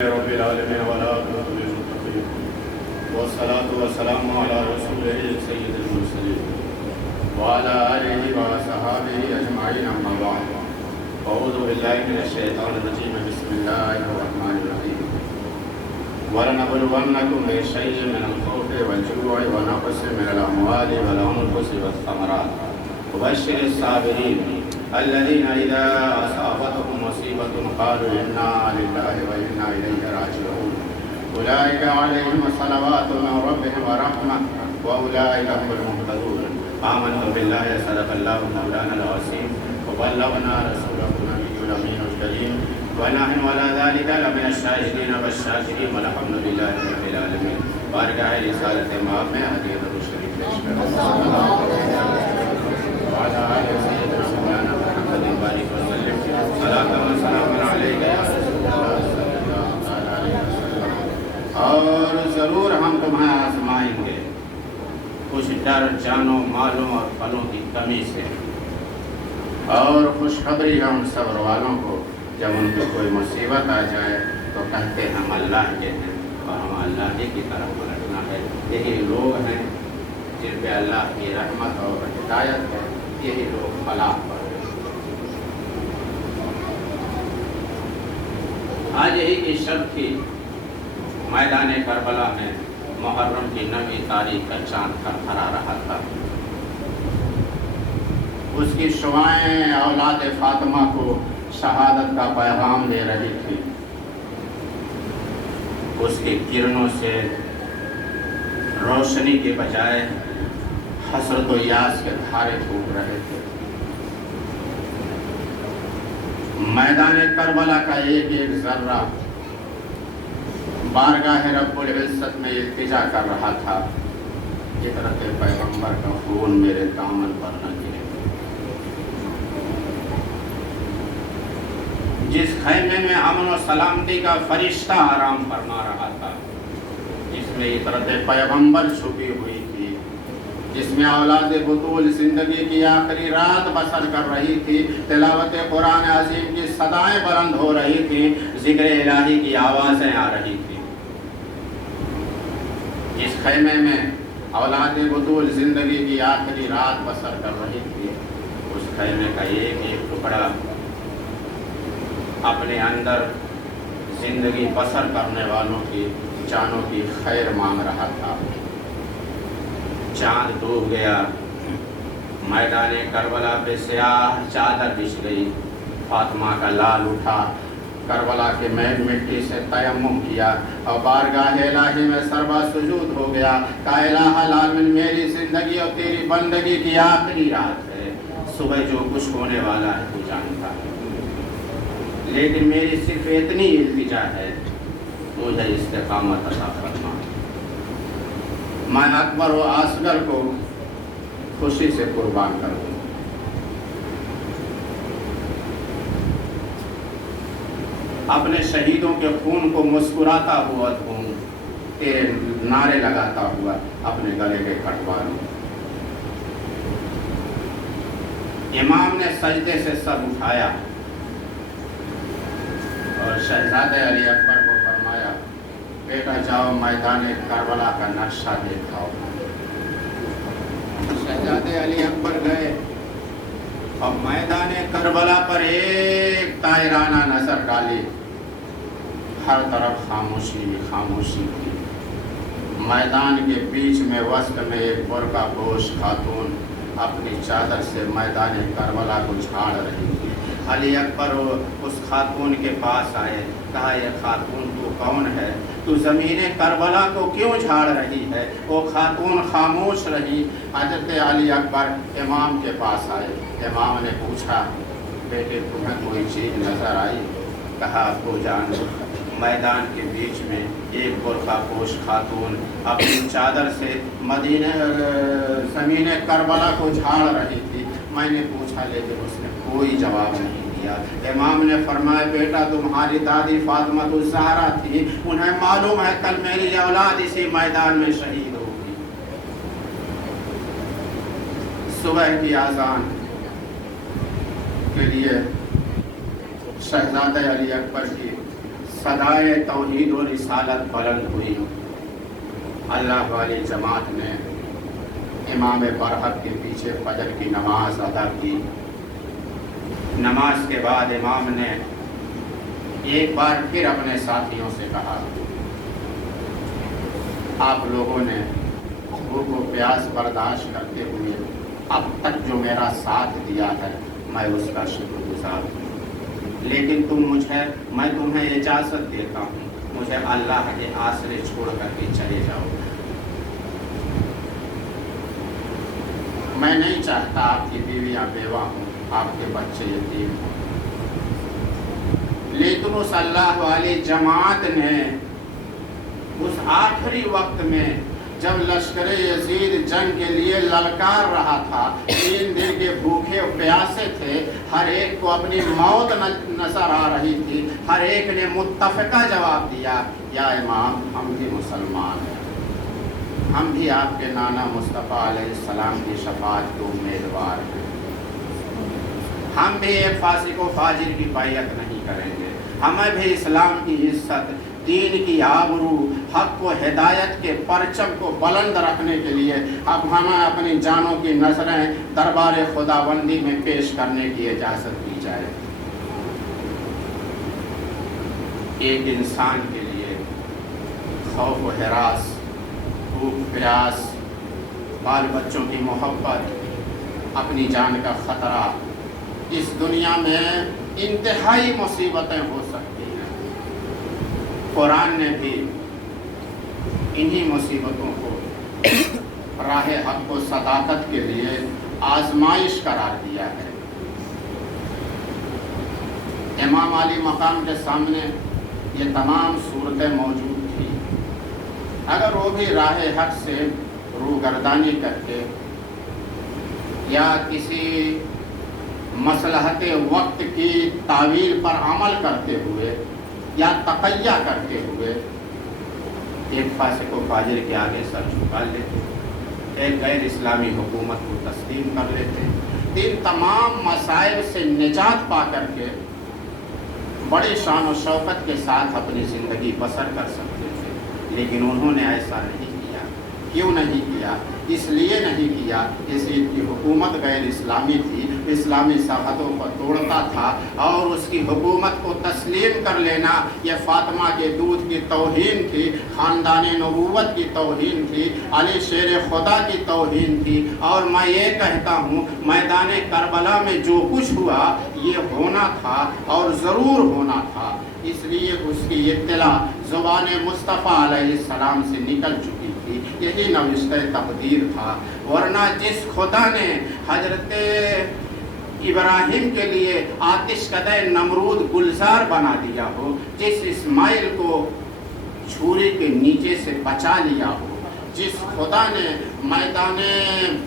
رب العالمين والعاقبة للمتقين والصلاة والسلام على رسوله سيد المرسلين وعلى آله وصحبه أجمعين أما بعد أعوذ بالله من الشيطان الرجيم بسم الله الرحمن الرحيم ولنبلونكم بشيء من الخوف والجوع ونقص من الأموال والأنفس والثمرات وبشر الصابرين الذين إذا أصابتهم مصيبة قالوا إنا لله وإنا إليه راجعون أولئك عليهم صلوات من ربهم ورحمة وأولئك هم المهتدون آمنت بالله صدق الله مولانا العظيم وبلغنا رسوله النبي الأمين الكريم ونحن على ذلك لمن الشاهدين والشاكرين والحمد لله رب العالمين بارگاہ رسالت مآب میں حدیث الشریف پیش کریں وعلى آله سيدنا مولانا محمد بارك وسلم صلاة وسلام عليك يا رسول الله صلى الله عليه وسلم اور ضرور ہم تمہیں آزمائیں گے کچھ ڈر جانوں مالوں اور پھلوں کی کمی سے اور خوشخبری ہے ان صبر والوں کو جب ان کو کوئی مصیبت آ جائے تو کہتے ہم اللہ کے ہیں اور ہم اللہ ہی کی طرف پلٹنا ہے یہی لوگ ہیں جن پہ اللہ کی رحمت اور ہدایت ہے یہی لوگ فلاح پر آج یہی کی شب تھی میدان کربلا میں محرم کی 9ویں تاریخ کا چاند تھرتھرا رہا تھا اس کی شعائیں اولاد فاطمہ کو شہادت کا پیغام دے رہی تھی اس کی کرنوں سے روشنی کے بجائے حسرت و یاس کے دھارے پھوٹ رہے تھے میدان کربلا کا ایک ایک ذرہ بارگاہ رب العزت میں التجا کر رہا تھا فطرت پیغمبر کا خون میرے دامن پر نہ گرے جس خیمے میں امن و سلامتی کا فرشتہ آرام فرما رہا تھا جس میں فطرت پیغمبر چھپی ہوئی تھی جس میں اولاد بطول زندگی کی آخری رات بسر کر رہی تھی تلاوت قرآن عظیم کی صدائیں بلند ہو رہی تھی ذکر الہی کی آوازیں آ رہی تھی جس خیمے میں اولاد بطول زندگی کی آخری رات بسر کر رہی تھی اس خیمے کا ایک ایک ٹکڑا اپنے اندر زندگی بسر کرنے والوں کی جانوں کی خیر مانگ رہا تھا چاند ڈوب گیا میدان کربلا پہ سیاہ چادر بچھ گئی فاطمہ کا لال اٹھا کربلا کے میل مٹی سے تیمم کیا اور بارگاہ الہی میں سربا سجود ہو گیا کہ الہ العالمین میری زندگی اور تیری بندگی کی آخری رات ہے صبح جو کچھ ہونے والا ہے تو جانتا ہے لیکن میری صرف اتنی التجا ہے مجھے استقامت عطا فرما میں اکبر و اصغر کو خوشی سے قربان کر دوں اپنے شہیدوں کے خون کو مسکراتا ہوا دھوں کے نعرے لگاتا ہوا اپنے گلے کے کٹوا لوں امام نے سجدے سے سر اٹھایا اور شہزادے علی اکبر کو فرمایا بیٹا جاؤ میدان کربلا کا نقشہ دیکھاؤ شہزادے علی اکبر گئے اور میدان کربلا پر ایک طائرانہ نظر ڈالی ہر طرف خاموشی خاموشی تھی میدان کے بیچ میں وسط میں ایک برقع پوش خاتون اپنی چادر سے میدان کربلا کو جھاڑ رہی تھی علی اکبر اس خاتون کے پاس آئے کہا یہ خاتون تو کون ہے تو زمین کربلا کو کیوں جھاڑ رہی ہے وہ خاتون خاموش رہی حضرت علی اکبر امام کے پاس آئے امام نے پوچھا بیٹے تمہیں کوئی چیز نظر آئی کہا ابو جان میدان کے بیچ میں ایک برقع پوش خاتون اپنی چادر سے زمین کربلا کو جھاڑ رہی تھی میں نے پوچھا لیکن اس نے کوئی جواب نہیں دیا امام نے فرمایا بیٹا تمہاری دادی فاطمہ الزہرا تھی انہیں معلوم ہے کل میری اولاد اسی میدان میں شہید ہوگی صبح کی اذان کے لیے شہزادہ علی اکبر کی सदाए तौहीद और रिसालत बुलंद हुई। अल्लाह वाली जमात ने इमाम बरहक के पीछे फजर की नमाज अदा की। नमाज के बाद इमाम ने एक बार फिर अपने साथियों से कहा, आप लोगों ने भूख व प्यास बर्दाश्त करते हुए अब तक जो मेरा साथ दिया है मैं उसका शुक्रगुजार हूँ, लेकिन मैं तुम्हें इजाज़त देता हूँ, मुझे अल्लाह के आसरे छोड़ करके चले जाओ। मैं नहीं चाहता आपकी बीवियाँ बेवा हों, आपके बच्चे यतीम हों, लेकिन उस अल्लाह वाली जमात ने उस आखिरी वक्त में जब लश्कर यजीद जंग के लिए ललकार रहा था, 3 दिन के भूखे प्यासे थे, हर एक को अपनी मौत नजर आ रही थी, हर एक ने मुत्तफ़िका जवाब दिया, या इमाम हम भी मुसलमान हैं, हम भी आपके नाना मुस्तफ़ा अलैहिस्सलाम की शफाअत के उम्मीदवार हैं, हम भी एक फासिक व फाजिर की बैयत नहीं करेंगे, हमें भी इस्लाम की इज्जत, दीन की आबरू, हक व हिदायत के परचम को बुलंद रखने के लिए अब हमें अपनी जानों की नजरें दरबार खुदाबंदी में पेश करने की इजाज़त दी जाए। एक इंसान के लिए खौफ व हिरास, भूख प्यास, बाल बच्चों की मोहब्बत, अपनी जान का ख़तरा, इस दुनिया में इंतहाई मुसीबतें हो सकती हैं। कुरान ने भी इन्हीं मुसीबतों को राह हक व सदाकत के लिए आजमाइश करार दिया है। इमाम अली मकाम के सामने ये तमाम सूरतें मौजूद थी, अगर वो भी राह हक से रूगर्दानी करके या किसी मसलहत वक्त की तावील पर अमल करते हुए या तक़य्या करते हुए एक फासिक व फाजिर के आगे सर झुका लेते, एक गैर इस्लामी हुकूमत को तस्लीम कर लेते, इन तमाम मसाइल से निजात पा करके बड़ी शान व शौकत के साथ अपनी ज़िंदगी बसर कर सकते थे, लेकिन उन्होंने ऐसा नहीं किया। क्यों नहीं किया? इसलिए नहीं किया, इसकी हुकूमत गैर इस्लामी थी, इस्लामी सरहदों को तोड़ता था, और उसकी हुकूमत को तस्लीम कर लेना यह फातिमा के दूध की तौहीन थी, ख़ानदान नबूवत की तौहीन थी, अली शेर खुदा की तौहीन थी। और मैं ये कहता हूँ, मैदान करबला में जो कुछ हुआ ये होना था और ज़रूर होना था, इसलिए उसकी इत्तला ज़ुबान मुस्तफ़ा अलैहिस्सलाम से निकल चुकी थी, यही नविश्ते तक़दीर था। वरना जिस खुदा ने हजरत इब्राहिम के लिए आतिश कदे नमरूद गुलजार बना दिया हो, जिस इस्माइल को छुरी के नीचे से बचा लिया हो, जिस खुदा ने मैदान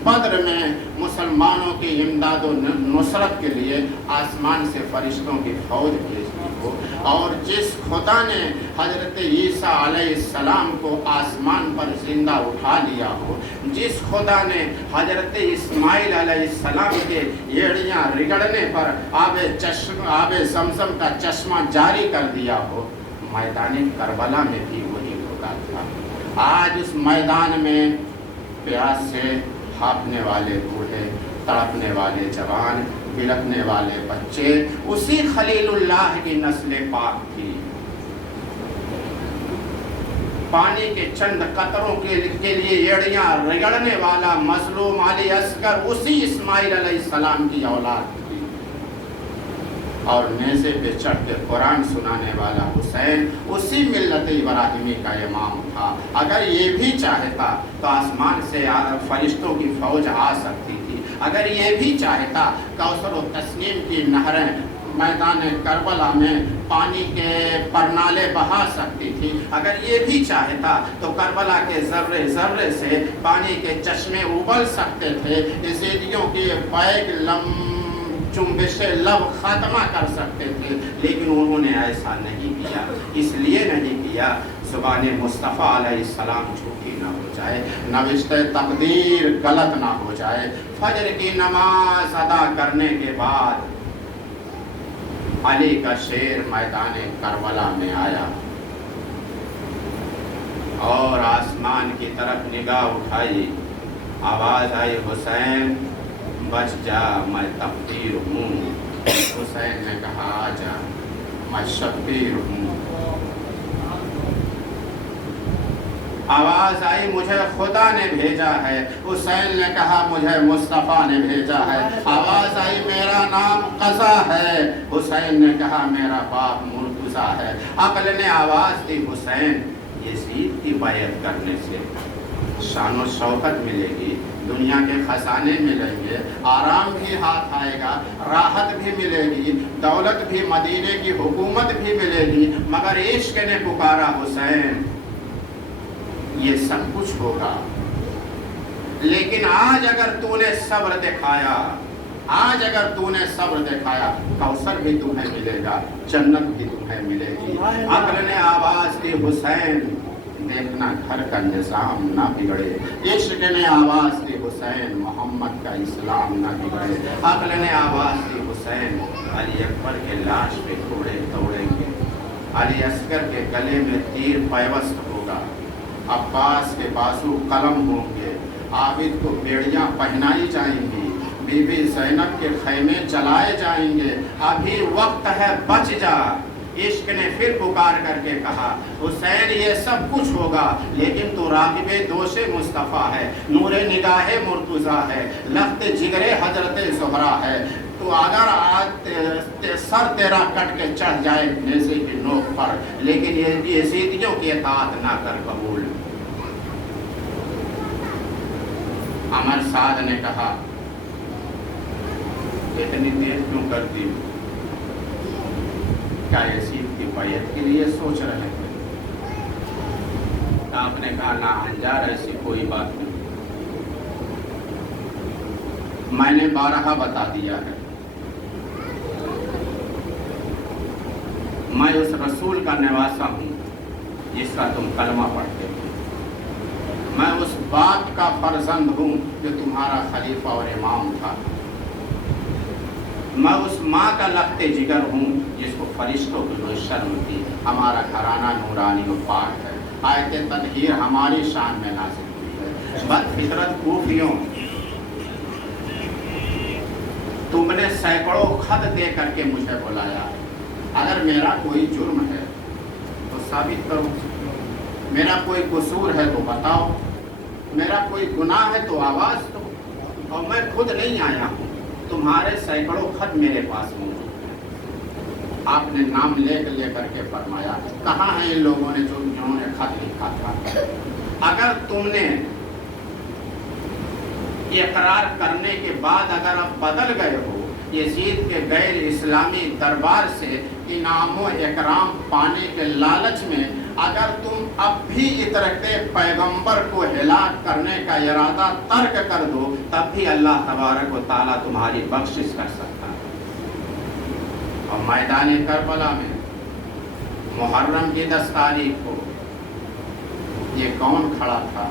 बद्र में मुसलमानों की इमदाद व नुसरत के लिए आसमान से फरिश्तों की फौज भेज दी हो, और जिस खुदा ने हजरत ईसा अलैहिस्सलाम को आसमान पर जिंदा उठा लिया हो, जिस खुदा ने हजरत इस्माइल अलैहिस्सलाम के एड़ियाँ रिगड़ने पर आबे ज़मज़म का चश्मा जारी कर दिया हो, मैदान करबला में भी वही खुदा था। आज उस मैदान में प्यास से हाँफने वाले बूढ़े, तड़पने वाले जवान, बिलखने वाले बच्चे, उसी खलीलुल्लाह की नस्ल पाक थी। पानी के चंद कतरों के लिए एड़ियाँ रगड़ने वाला मजलूम अली अस्कर उसी इस्माइल अलैहिस्सलाम की औलाद थी, और नेज़े पे चढ़ के कुरान सुनाने वाला हुसैन उसी मिल्लत इब्राहिमी का इमाम था। अगर ये भी चाहता तो आसमान से फरिश्तों की फौज आ सकती थी, अगर ये भी चाहता कौसर व तस्नीम की नहरें मैदान करबला में पानी के परनाले बहा सकती थी, अगर ये भी चाहता तो करबला के ज़र्रे ज़र्रे से पानी के चश्मे उबल सकते थे, यज़ीदियों के बैग चुम्बिशे लब ख़त्मा कर सकते थे, लेकिन उन्होंने ऐसा नहीं किया। इसलिए नहीं किया ज़ुबान मुस्तफ़ा अलैहिस्सलाम झूठी ना हो जाए, नविश्ते तक़दीर गलत ना हो जाए। फजर की नमाज अदा करने के बाद علی کا شیر میدان کربلا میں آیا اور آسمان کی طرف نگاہ اٹھائی، آواز آئی حسین بچ جا میں تقدیر ہوں۔ حسین نے کہا آ جا میں شبیر ہوں۔ آواز آئی مجھے خدا نے بھیجا ہے، حسین نے کہا مجھے مصطفیٰ نے بھیجا ہے۔ آواز آئی میرا نام قضا ہے، حسین نے کہا میرا باپ مرتضیٰ ہے۔ عقل نے آواز دی حسین یزید کی بیعت کرنے سے شان و شوکت ملے گی، دنیا کے خزانے ملیں گے، آرام بھی ہاتھ آئے گا، راحت بھی ملے گی، دولت بھی، مدینے کی حکومت بھی ملے گی، مگر عشق نے پکارا حسین یہ سب کچھ ہوگا، لیکن آج اگر تو نے صبر دکھایا، آج اگر تو نے صبر دکھایا، کوثر بھی تمہیں ملے گا، جنت بھی تمہیں ملے گی۔ عقل نے آواز دی حسین دیکھنا گھر کا نظام نہ بگڑے، عشق نے آواز دی حسین محمد کا اسلام نہ بگڑے۔ عقل نے آواز دی حسین علی اکبر کے لاش پہ گھوڑے دوڑیں گے، علی اصغر کے گلے میں تیر پیوست ہوگا، عباس کے بازو قلم ہوں گے، عابد کو بیڑیاں پہنائی جائیں گی، بی بی زینب کے خیمے جلائے جائیں گے، ابھی وقت ہے بچ جا۔ عشق نے پھر پکار کر کے کہا حسین یہ سب کچھ ہوگا، لیکن تو راغب دوش مصطفیٰ ہے، نور نگاہ مرتضیٰ ہے، لخت جگر حضرت زہرا ہے، تو اگر آج سر تیرا کٹ کے چڑھ جائے نیزے کی نوک پر، لیکن یہ یزیدیوں کی اطاعت نہ کر قبول۔ عمر سعد نے کہا اتنی دیر کیوں کرتی ہوں؟ کیا یزید کی بیعت کے لیے سوچ رہے تھے؟ آپ نے کہا نا انجار ایسی کوئی بات نہیں، میں نے بارہا بتا دیا ہے، میں اس رسول کا نواسا ہوں جس کا تم کلمہ پڑھتے ہو، میں اس باپ کا فرزند ہوں جو تمہارا خلیفہ اور امام تھا، میں اس ماں کا لخت جگر ہوں جس کو فرشتوں کی کوئی شرم تھی، ہمارا گھرانہ نورانی و پاک ہے، آیت تطہیر ہماری شان میں نازل ہوئی ہے۔ بد فطرت کوفیوں، تم نے سینکڑوں خط دے کر کے مجھے بلایا، اگر میرا کوئی جرم ہے تو ثابت کرو، میرا کوئی قصور ہے تو بتاؤ، میرا کوئی گناہ ہے تو آواز دو، اور میں خود نہیں آیا ہوں، تمہارے سینکڑوں خط میرے پاس موجود ہیں۔ آپ نے نام لے کر کے فرمایا کہاں ہیں ان لوگوں نے جنہوں نے خط لکھا تھا؟ اگر تم نے اقرار کرنے کے بعد اگر اب بدل گئے ہو، یزید کے غیر اسلامی دربار سے انعام و اکرام پانے کے لالچ میں اگر تم اب بھی اترکتے پیغمبر کو ہلاک کرنے کا ارادہ ترک کر دو، تب بھی اللہ تبارک و تعالیٰ تمہاری بخشش کر سکتا ہے۔ اور میدان کربلا میں محرم کی 10 تاریخ کو یہ کون کھڑا تھا،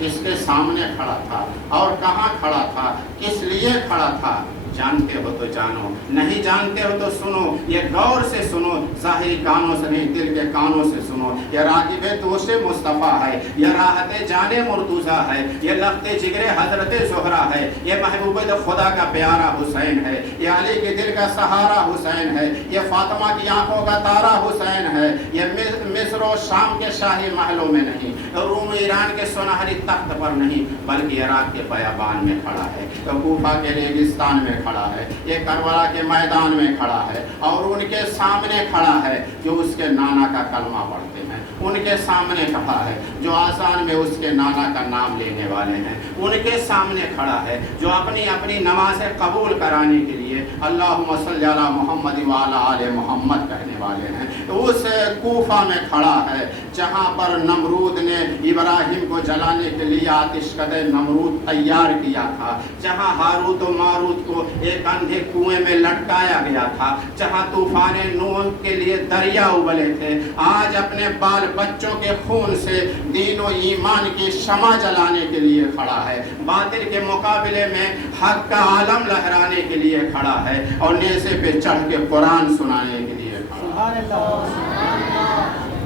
کس کے سامنے کھڑا تھا اور کہاں کھڑا تھا، کس لیے کھڑا تھا؟ جانتے ہو تو جانو، نہیں جانتے ہو تو سنو، یہ غور سے سنو، ظاہری کانوں سے نہیں دل کے کانوں سے سنو۔ یہ راغب دوش مصطفیٰ ہے، یہ راحت جان مرتضیٰ ہے، یہ لخت جگر حضرت زہرا ہے، یہ محبوب خدا کا پیارا حسین ہے، یہ علی کے دل کا سہارا حسین ہے، یہ فاطمہ کی آنکھوں کا تارا حسین ہے، یہ مصر و شام کے شاہی محلوں میں نہیں، روم ایران کے سنہری تخت پر نہیں، بلکہ عراق کے بیابان میں کھڑا ہے، کوفہ کے ریگستان میں کھڑا ہے، یہ کربلا کے میدان میں کھڑا ہے، اور ان کے سامنے کھڑا ہے جو اس کے نانا کا کلمہ پڑھتے ہیں، ان کے سامنے کھڑا ہے جو آذان میں اس کے نانا کا نام لینے والے ہیں، ان کے سامنے کھڑا ہے جو اپنی اپنی نمازیں قبول کرانے کے لیے اللہم صلی علی محمد وعلی آل محمد کہنے والے ہیں، اس کوفہ میں کھڑا ہے جہاں پر نمرود نے ابراہیم کو جلانے کے لیے آتش کدے نمرود تیار کیا تھا، جہاں ہاروت و ماروت کو ایک اندھے کنویں میں لٹکایا گیا تھا، جہاں طوفان نوح کے لیے دریا ابلے تھے، آج اپنے اپنے بال بچوں کے خون سے دین و ایمان کی شمع جلانے کے لیے کھڑا ہے، باطل کے مقابلے میں حق کا عالم لہرانے کے لیے کھڑا ہے، اور نیزے پہ چڑھ کے قرآن سنانے کے لیے کھڑا ہے۔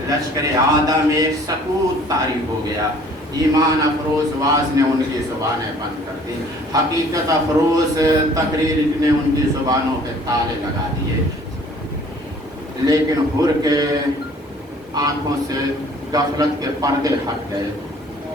لشکر آدم میں ایک سکوت طاری ہو گیا، ایمان افروز واز نے ان کی زبانیں بند کر دی، حقیقت افروز تقریر نے ان کی زبانوں پہ تالے لگا دیے، لیکن حر کے آنکھوں سے غفلت کے پردے ہٹ گئے،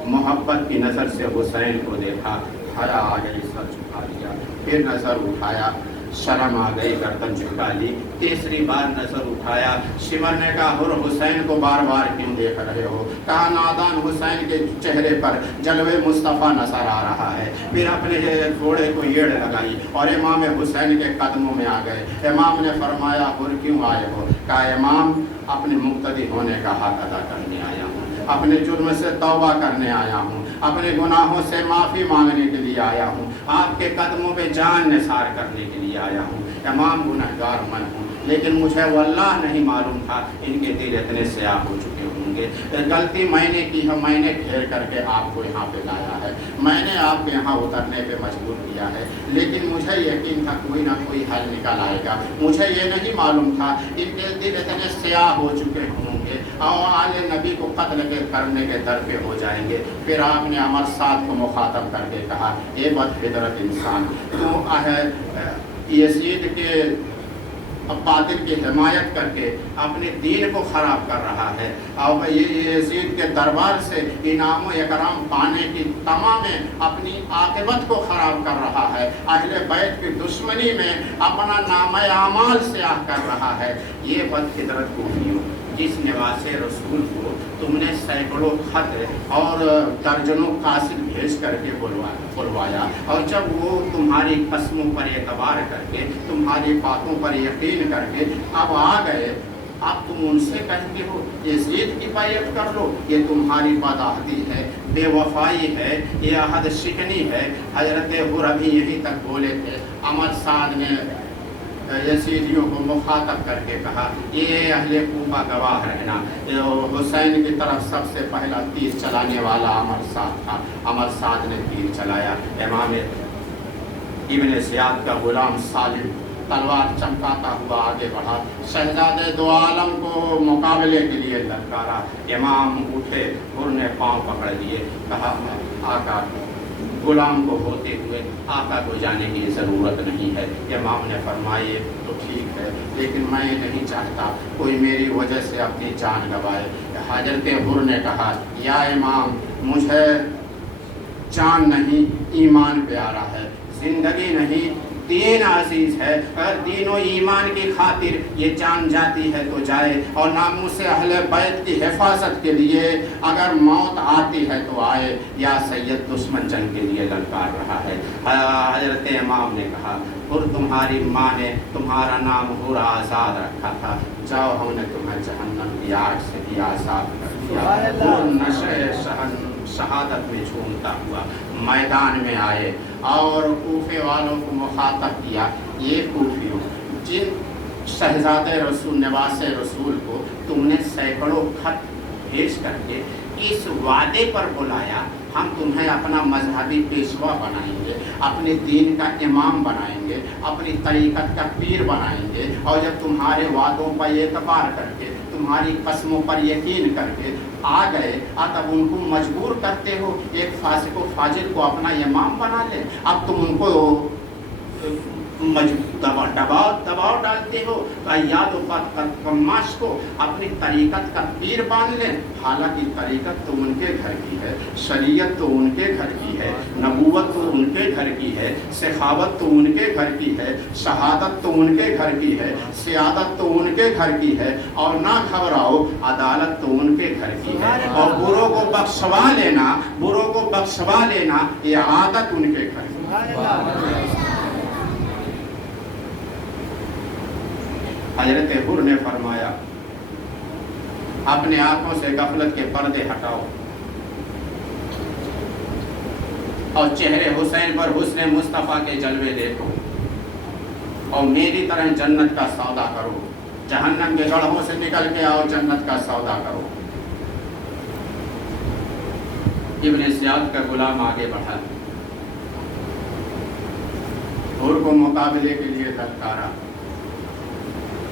محبت کی نظر سے حسین کو دیکھا، حیا آ گئی، سر جھکا دیا، پھر نظر اٹھایا، شرم آ گئی، گردن جھکا لی، تیسری بار نظر اٹھایا، شمر نے کہا حر حسین کو بار بار کیوں دیکھ رہے ہو؟ کہا نادان حسین کے چہرے پر جلوے مصطفیٰ نظر آ رہا ہے۔ پھر اپنے گھوڑے کو ایڑ لگائی اور امام حسین کے قدموں میں آ گئے۔ امام نے فرمایا حر کیوں آئے ہو؟ کہا امام اپنے مقتدی ہونے کا حق ادا کرنے آیا ہوں، اپنے جرم سے توبہ کرنے آیا ہوں، اپنے گناہوں سے معافی مانگنے کے لیے آیا ہوں، آپ کے قدموں پہ جان نثار کرنے کے لیے آیا ہوں۔ امام گنہگار من ہوں، لیکن مجھے واللہ نہیں معلوم تھا ان کے دل اتنے سیاہ ہو چکے ہوں گے۔ غلطی میں نے کی ہے، میں نے گھیر کر کے آپ کو یہاں پہ لایا ہے، میں نے آپ کو یہاں اترنے پہ مجبور کیا ہے، لیکن مجھے یقین تھا کوئی نہ کوئی حل نکل آئے گا۔ مجھے یہ نہیں معلوم تھا ان کے دل اتنے سیاہ ہو چکے ہوں گے اور آل نبی کو قتل کرنے کے در پہ ہو جائیں گے۔ پھر آپ نے عمر سعد کو مخاطب کر کے کہا اے بد فطرت انسان، تو یزید کے باطل کی حمایت کر کے اپنے دین کو خراب کر رہا ہے، اور یہ یزید کے دربار سے انعام و اکرام پانے کی تمام اپنی عاقبت کو خراب کر رہا ہے، اہل بیت کی دشمنی میں اپنا نام اعمال سیاہ کر رہا ہے۔ یہ بد فطرت کوفیوں، جس نواز رسول کو تم نے سینکڑوں خط اور درجنوں قاصد بھیج کر کے بلوایا، اور جب وہ تمہاری قسموں پر اعتبار کر کے تمہاری باتوں پر یقین کر کے اب آ گئے، اب تم ان سے کہتے ہو یزید کی بیعت کر لو؟ یہ تمہاری بدعہدی ہے، بے وفائی ہے، یہ عہد شکنی ہے۔ حضرت حر ابھی یہیں تک بولے تھے، عمر سعد نے یزیدیوں کو مخاطب کر کے کہا یہ اہل کوفہ گواہ رہنا، حسین کی طرف سب سے پہلا تیر چلانے والا عمر سعد تھا، عمر سعد نے تیر چلایا، امام ابن زیاد کا غلام سالم تلوار چمکاتا ہوا آگے بڑھا، شہزادے دو عالم کو مقابلے کے لیے للکارا، امام اٹھے، حر نے پاؤں پکڑ لیے، کہا آقا، غلام کو ہوتے ہوئے آقا کو جانے کی ضرورت نہیں ہے۔ امام نے فرمائے تو ٹھیک ہے، لیکن میں نہیں چاہتا کوئی میری وجہ سے اپنی جان گوائے۔ حضرت حر نے کہا یا امام مجھے جان نہیں ایمان پیارا ہے، زندگی نہیں دین عزیز ہے، اگر دین و ایمان کی خاطر یہ جان جاتی ہے تو جائے، اور ناموس اہل بیت کی حفاظت کے لیے اگر موت آتی ہے تو آئے، یا سید دشمن جنگ کے لیے للکار رہا ہے۔ حضرت امام نے کہا حر تمہاری ماں نے تمہارا نام حر آزاد رکھا تھا، جاؤ ہم نے تمہیں جہنم کی آگ سے بھی آزاد کر دیا۔ حر نشے شہادت میں جھومتا ہوا میدان میں آئے اور کوفے والوں کو مخاطب کیا، یہ کوفیوں جن شہزادے رسول نواس رسول کو تم نے سینکڑوں خط بھیج کر کے اس وعدے پر بلایا ہم تمہیں اپنا مذہبی پیشوا بنائیں گے، اپنے دین کا امام بنائیں گے، اپنی طریقت کا پیر بنائیں گے، اور جب تمہارے وعدوں پر اعتبار کر کے تمہاری قسموں پر یقین کر کے آ گئے، تب ان کو مجبور کرتے ہو ایک فاسق و فاجر کو اپنا امام بنا لے، اب تم ان کو دباؤ ڈالتے ہو، یاد و قماش کو اپنی طریقت کا پیر باندھ لیں، حالانکہ طریقت تو ان کے گھر کی ہے، شریعت تو ان کے گھر کی ہے، نبوت تو ان کے گھر کی ہے، سخاوت تو ان کے گھر کی ہے، شہادت تو ان کے گھر کی ہے، سیادت تو ان کے گھر کی ہے، اور نہ گھبراؤ عدالت تو ان کے گھر کی ہے، اور بروں کو بخشوا لینا یہ عادت ان کے گھر کی ہے۔ حضرت حر نے فرمایا اپنے آنکھوں سے غفلت کے پردے ہٹاؤ اور چہرے حسین پر حسن مصطفیٰ کے جلوے دیکھو، اور میری طرح جنت کا سودا کرو۔ जहन्नम के गढ़ों से निकल के आओ, जन्नत का सौदा करो। इब्न ज़ियाद का गुलाम आगे बढ़ा, हुर को मुकाबले के लिए ललकारा।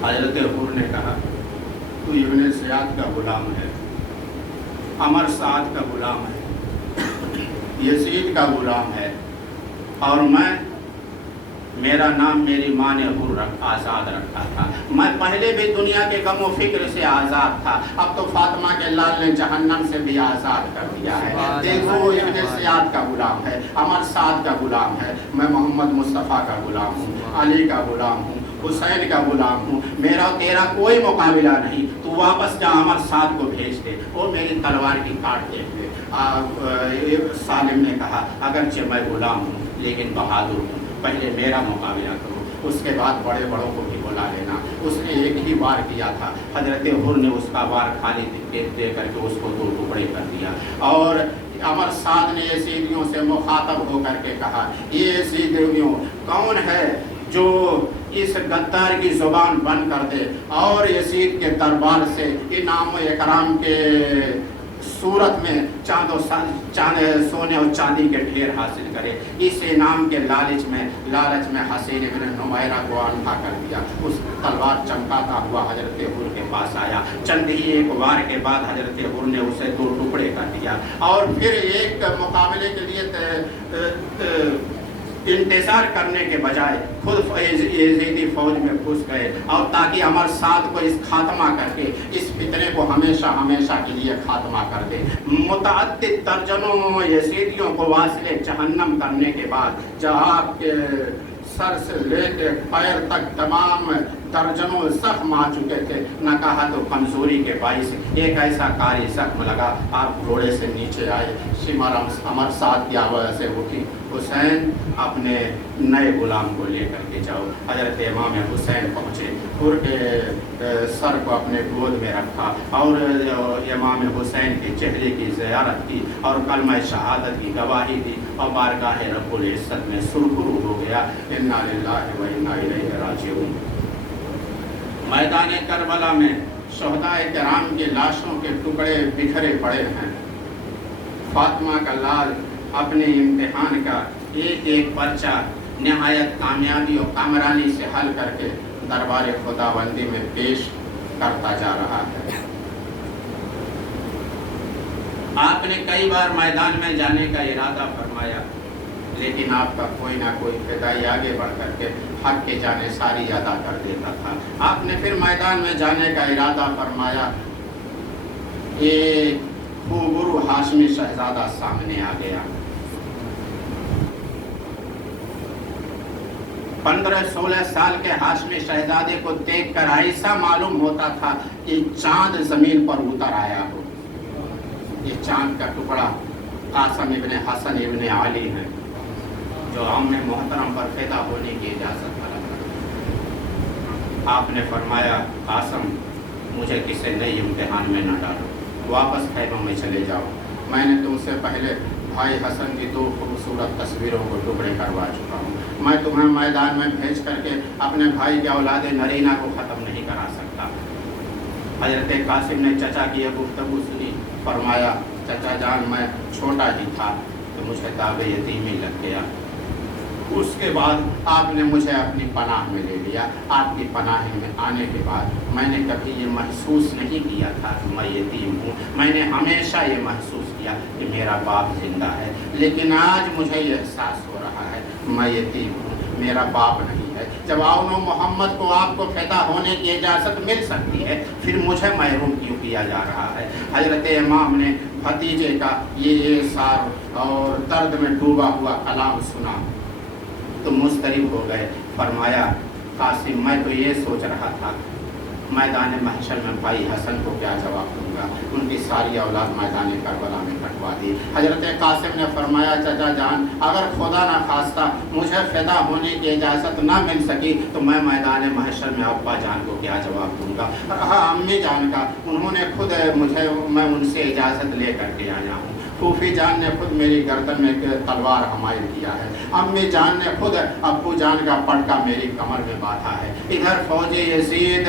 हजरत हुर ने कहा, तू इब्न ज़ियाद का गुलाम है, अमर साद का गुलाम है, यजीद का गुलाम है, और मेरा नाम मेरी माँ ने हुर आज़ाद रखा था। मैं पहले भी दुनिया के गम व फिक्र से आज़ाद था, अब तो फातिमा के लाल ने जहन्नम से भी आज़ाद कर दिया है। देखो, इब्न ज़ियाद का गुलाम है, अमर साद का गुलाम है, मैं मोहम्मद मुस्तफ़ा का गुलाम हूँ, अली का गुलाम हूँ, हुसैन का गुलाम हूँ, मेरा तेरा कोई मुकाबला नहीं। तू वापस जा, अमर साद को भेज दे, वो मेरी तलवार की काट दे। सालिम ने कहा, अगरचे मैं गुलाम हूँ लेकिन बहादुर हूँ, पहले मेरा मुकाबला करो, उसके बाद बड़े बड़ों को भी बुला लेना। उसने एक ही वार किया था, हजरत हुर ने उसका वार खाली दे करके उसको दो टुकड़े कर दिया। और अमर साद ने यजीदियों से मुखातब होकर के कहा, ये यजीदियों कौन है जो इस गद्दार की ज़ुबान बंद कर दे और यजीद के दरबार से इनाम इकराम के सूरत में सोने और चांदी के ढेर हासिल करे। इस इनाम के लालच में हसीन इब्न नुमैरा को अंधा कर दिया। उस तलवार चमकाता हुआ हजरत हुर के पास आया। चंद ही एक वार के बाद हजरत हुर ने उसे दो टुकड़े कर दिया और फिर एक मुकाबले के लिए इंतजार करने के बजाय खुद यजीदी फौज में घुस गए, और ताकि अमर साद को इस खात्मा करके इस फितने को हमेशा हमेशा के लिए खात्मा कर दे। मुतअद्दिद दर्जनों यजीदियों को वासिले जहन्नम करने के बाद, जहाँ के सर से लेके पैर तक तमाम दर्जनों जख्म आ चुके थे, न कहा तो कमजोरी के बाइस एक ऐसा कारी जख्म लगा, आप घोड़े से नीचे आए, शिमर अमर साद की आवाज़ से उठी, हुसैन अपने नए गुलाम को लेकर के जाओ। हजरत इमाम हुसैन पहुँचे, हुर के सर को अपने गोद में रखा और इमाम हुसैन के चेहरे की ज़ियारत की और कलमा शहादत की गवाही दी और बारगाह रब्बुल इज़्ज़त में सुरखरू हो गया। इन्ना लिल्लाहि व इन्ना इलैहि राजिऊन। मैदान करबला में शहदाए किराम की लाशों के टुकड़े बिखरे पड़े हैं। फातिमा का लाल अपने इम्तिहान का एक एक पर्चा नहायत कामयाबी और कामरानी से हल करके दरबार खुदाबंदी में पेश करता जा रहा है। आपने कई बार मैदान में जाने का इरादा फरमाया, लेकिन आपका कोई ना कोई फिदाई आगे बढ़ करके हक के जाने सारी अदा कर देता था। आपने फिर मैदान में जाने का इरादा फरमाया, ये गुरु हाशमी शहजादा सामने आ गया। 15-16 साल के हाशमी शहजादे को देखकर ऐसा मालूम होता था कि चांद जमीन पर उतर आया हो। ये चांद का टुकड़ा कासिम इब्न हसन इब्न अली है, जो आम मोहतरम पर पैदा होने की इजाज़त वाला था। आपने फरमाया, कासिम मुझे किसी नए इम्तिहान में न डालो, वापस खैमों में चले जाओ। मैंने तुमसे पहले भाई हसन की 2 खूबसूरत तस्वीरों को टुकड़े करवा चुका हूँ। मैं तुम्हें मैदान में भेज करके अपने भाई के औलाद नरीना को ख़त्म नहीं करा सकता। हजरत कासिम ने चचा की यह गुफ्तगू सुनी, फरमाया, चचा जान मैं छोटा ही था तो मुझे दावे यतीमी लग गया। उसके बाद आपने मुझे अपनी पनाह में ले लिया। आपकी पनाह में आने के बाद मैंने कभी ये महसूस नहीं किया था कि मैं यतीम हूँ। मैंने हमेशा ये महसूस किया कि मेरा बाप जिंदा है, लेकिन आज मुझे ये एहसास हो रहा है मैं यतीम हूँ, मेरा बाप नहीं है। जब आओ मोहम्मद को आपको पैदा होने की इजाज़त मिल सकती है, फिर मुझे महरूम क्यों किया जा रहा है। हजरत इमाम ने भतीजे का ये सार और दर्द में डूबा हुआ कलाम सुना तो मुस्तरिब हो गए। फरमाया, कासिम मैं तो ये सोच रहा था मैदान महशर में भाई हसन को क्या जवाब दूंगा। उनकी सारी औलाद मैदान करबला में कटवा दी। हजरत कासिम ने फरमाया, चचा जान अगर खुदा ना खास्ता मुझे फ़िदा होने की इजाज़त ना मिल सकी तो मैं मैदान महशर में अब्बा जान को क्या जवाब दूंगा। हाँ, अम्मी जान का उन्होंने खुद मैं उनसे इजाज़त ले करके आया हूँ। फूफी जान ने खुद मेरी गर्दन में तलवार हमायल किया है। अम्मी जान ने खुद अब्बू जान का पटका मेरी कमर में बांधा है। इधर फौजी यजीद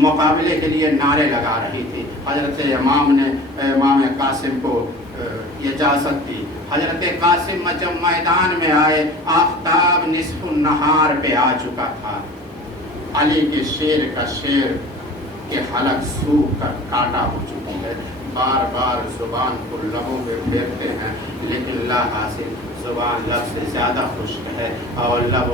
मुकाबले के लिए नारे लगा रही थी। हजरत इमाम कासिम को इजाज़त दी। हजरत कासिम जब मैदान में आए, आफ्ताब निस्फ़ नहार पे आ चुका था। अली के शेर का शेर के हलक सूख कर काटा हो चुकी है। बार बार ज़ुबान को लबों पे फेरते हैं, लेकिन ला हासिल। ज़ुबान लब से ज़्यादा खुश्क है और लब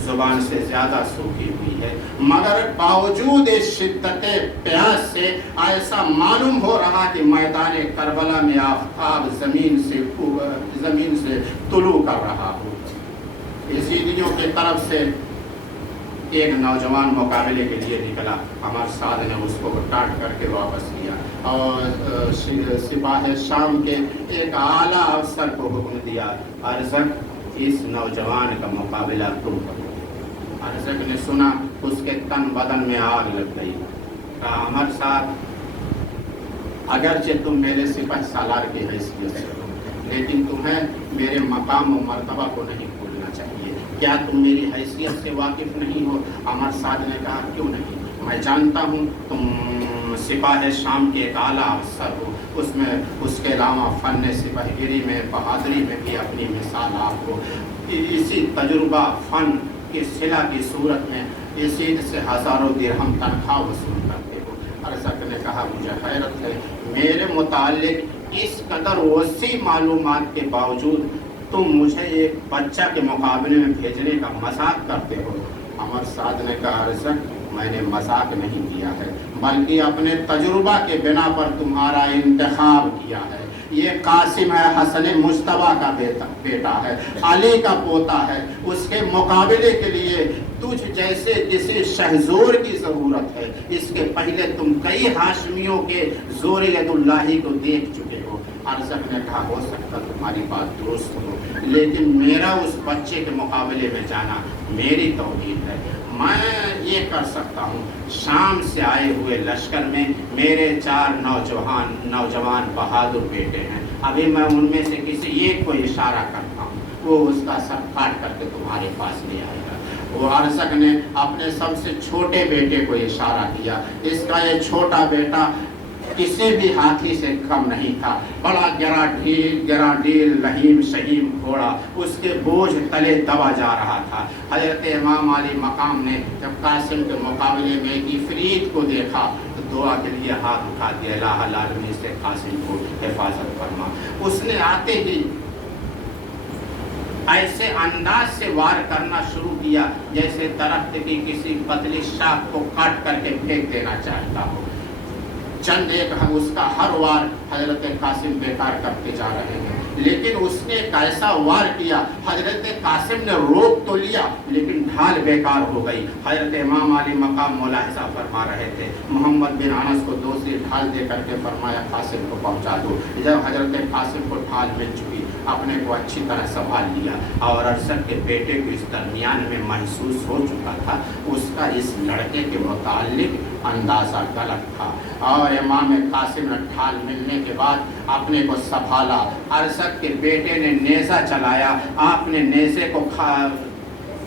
ज़ुबान से ज़्यादा सूखी हुई है। मगर बावजूद इस शिद्दत प्यास से ऐसा मालूम हो रहा कि मैदान करबला में आफ्ताब ज़मीन से तुलू कर रहा हो। यजीदियों की तरफ से एक नौजवान मुकाबले के लिए निकला। अमर साद ने उसको डांट करके वापस लिया और सिपाही शाम के एक आला अफसर को हुक्म दिया, अरज़क, इस नौजवान का मुकाबला तुम करो। अरज़क ने सुना, उसके तन बदन में आग लग गई। कहा, अमर साद, अगरचे तुम मेरे सिपाही सालार की हैसियत से हो, लेकिन तुम्हें मेरे मकाम और मर्तबा को नहीं भूलना चाहिए। क्या तुम मेरी हैसियत से वाकिफ नहीं हो? अमर साद ने कहा, क्यों नहीं, मैं जानता हूँ तुम सिपाही शाम के एक आला अफसर हो, उसमें उसके अलावा फ़न सिपाहीगिरी में, बहादुरी में भी अपनी मिसाल आप हो। इसी तजुर्बा फ़न की सिला की सूरत में इसी से हज़ारों दिरहम तनख्वाह वसूल करते हो। अरज़क ने कहा, मुझे हैरत है, मेरे मुताल्लिक इस कदर वसी मालूमात के बावजूद तुम मुझे एक बच्चा के मुकाबले में भेजने का मजाक करते हो। अमर साद ने कहा, अरज़क, मैंने मजाक नहीं किया है, बल्कि अपने तजुर्बा के बिना पर तुम्हारा इंतखाब किया है। ये कासिम है, हसन मुश्तबा का बेटा है, अली का पोता है। उसके मुकाबले के लिए तुझ जैसे किसी शहजोर की ज़रूरत है। इसके पहले तुम कई हाशमियों के ज़ोर यदुल्लाही को देख चुके हो। अरज़क ने कहा, हो सकता तुम्हारी बात दुरुस्त हो, लेकिन मेरा उस बच्चे के मुकाबले में जाना मेरी तौहीद है। मैं ये कर सकता हूँ, शाम से आए हुए लश्कर में मेरे 4 नौजवान बहादुर बेटे हैं। अभी मैं उनमें से किसी एक को इशारा करता हूँ, वो उसका सर काट करके तुम्हारे पास ले आएगा। वो अरज़क ने अपने सबसे छोटे बेटे को इशारा किया। इसका ये छोटा बेटा किसी भी हाथी से कम नहीं था। बड़ा गराडील लहीम शहीम घोड़ा उसके बोझ तले दबा जा रहा था। हज़रत इमाम अली मकाम ने जब कासिम के मुकाबले में एक इफरीत को देखा तो दुआ के लिए हाथ उठा दिया, अल्लाह आलमीन से कासिम को हिफाजत फरमा। उसने आते ही ऐसे अंदाज से वार करना शुरू किया जैसे दरख्त की किसी पतली शाख को काट करके फेंक देना चाहता हो। चंद एक उसका हर वार हजरत कासिम बेकार करते जा रहे हैं, लेकिन उसने एक ऐसा वार किया, हजरत कासिम ने रोक तो लिया लेकिन ढाल बेकार हो गई। हजरत इमाम अली मकाम मुलाहिजा फरमा रहे थे। मोहम्मद बिन अनस को दूसरी ढाल दे करके फरमाया, कासिम को पहुंचा दो। जब हजरत कासिम को ढाल मिल चुकी, अपने को अच्छी तरह संभाल लिया और अरशद के बेटे को इस दरमियान में महसूस हो चुका था उसका इस लड़के के मुताल्लिक अंदाज़ा गलत था। और इमाम कासिम ने ढाल मिलने के बाद अपने को संभाला। अरशद के बेटे ने नेज़ा चलाया, आपने नेज़े को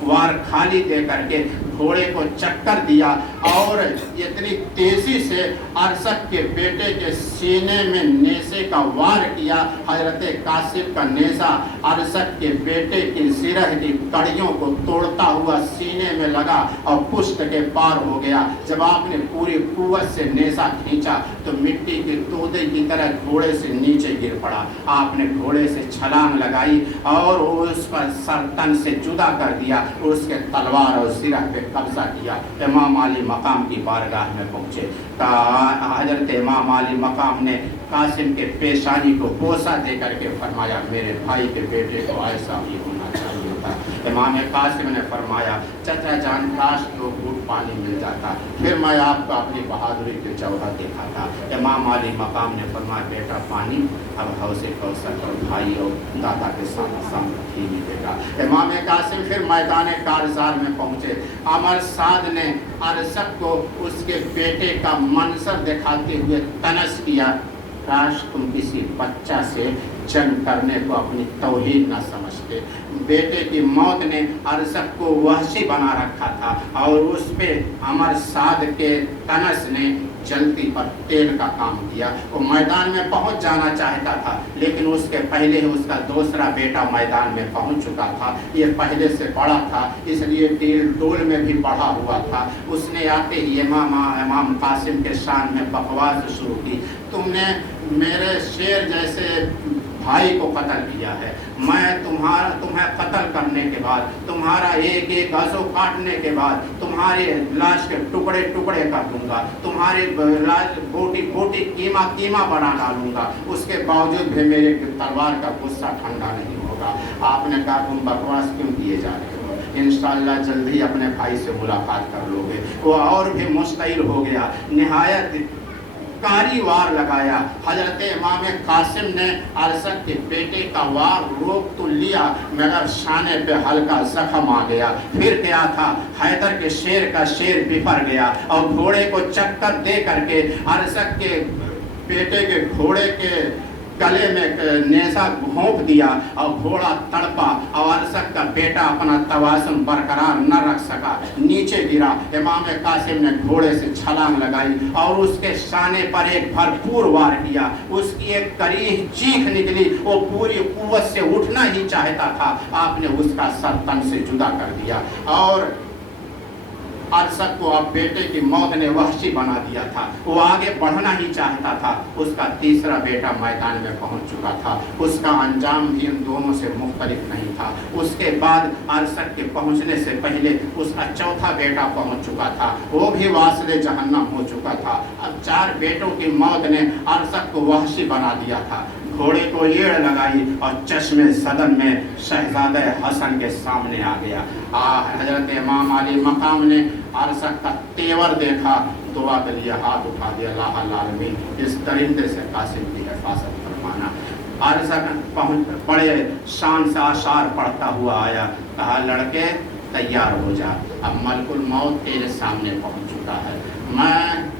वार खाली दे करके घोड़े को चक्कर दिया और इतनी तेजी से अरशद के बेटे के सीने में नेज़े का वार किया। हजरत कासिम का नेज़ा अरशद के बेटे की सिरह की कड़ियों को तोड़ता हुआ सीने में लगा और पुष्ट के पार हो गया। जब आपने पूरी कुव्वत से नेज़ा खींचा तो मिट्टी के तोदे की तरह घोड़े से नीचे गिर पड़ा। आपने घोड़े से छलांग लगाई और उस पर सर तन से जुदा कर दिया, उसके तलवार और सिरह पे कब्जा किया। इमाम अली मकाम की बारगाह में पहुँचे। हजरत इमाम अली मकाम ने कासिम के पेशानी को बोसा दे करके फरमाया, मेरे भाई के बेटे को ऐसा ही होना चाहिए था। इमाम कासिम ने फरमाया, चचा जान काश तो घूट पानी मिल जाता, फिर मैं आपको अपनी बहादुरी के जौहर दिखाता। इमाम अली मकाम ने फरमाया, बेटा पानी अब हौसे कौसर और भाई और दादा के साथ ही मिलेगा। इमाम कासिम फिर मैदान कारज़ार में पहुँचे। अमर साद ने अरशद को उसके बेटे का मंजर दिखाते हुए तनस किया, काश तुम किसी बच्चा से जंग करने को अपनी तौहीन न समझते। बेटे की मौत ने अरसक को वहशी बना रखा था और उस पे अमर साद के तनस ने जलती पर तेल का काम किया। वो मैदान में पहुंच जाना चाहता था, लेकिन उसके पहले ही उसका दूसरा बेटा मैदान में पहुंच चुका था। ये पहले से बड़ा था, इसलिए टील टोल में भी बढ़ा हुआ था। उसने आते ही इमाम कासिम के शान में बकवास शुरू की, तुमने मेरे शेर जैसे भाई को कत्ल किया है, मैं तुम्हें कत्ल करने के बाद, तुम्हारा एक एक आंसू काटने के बाद तुम्हारे लाश के टुकड़े टुकड़े कर दूंगा, तुम्हारी लाश बोटी बोटी कीमा कीमा बना डालूंगा, उसके बावजूद भी मेरे तलवार का गुस्सा ठंडा नहीं होगा। आपने कहा तुम बकवास क्यों किए जा रहे हो, इंशाअल्लाह जल्दी अपने भाई से मुलाकात कर लोगे। वो और भी मुस्तैल हो गया, निहायत कारी वार लगाया। हजरत इमाम कासिम ने अरसक के बेटे का वार रोक तो लिया, मगर शाने पे हल्का जख्म आ गया। फिर क्या था, हैदर के शेर का शेर बिफर गया और घोड़े को चक्कर दे करके अरसक के बेटे के घोड़े के गले में नेजा घोंप दिया और घोड़ा तड़पा और अरसक का बेटा अपना तवाज़ुन बरकरार न रख सका, नीचे गिरा। इमाम कासिम ने घोड़े से छलांग लगाई और उसके शाने पर एक भरपूर वार किया। उसकी एक करीह चीख निकली, वो पूरी कुव्वत से उठना ही चाहता था, आपने उसका सर तन से जुदा कर दिया और अरसक को अब बेटे की मौत ने वहशी बना दिया था। वो आगे बढ़ना ही चाहता था। उसका तीसरा बेटा मैदान में पहुंच चुका था, उसका अंजाम भी इन दोनों से मुख्तलिफ नहीं था। उसके बाद अरसक के पहुंचने से पहले उसका चौथा बेटा पहुंच चुका था, वो भी वासिले जहन्नम हो चुका था। अब 4 बेटों की मौत ने अरसक को वहशी बना दिया था। घोड़े को येड़ लगाई और चश्मे सदन में शहजादे हसन के सामने आ गया। हजरत इमाम अली मकाम ने अरसक का तेवर देखा, दुआ के लिए हाथ उठा दिया, अल्लाह आलमीन इस दरिंदे से कासिम की हिफाजत फरमाना। अरसक बड़े शान से आशार पढ़ता हुआ आया, कहा लड़के तैयार हो जा, अब मलकुल मौत तेरे सामने पहुंच चुका है।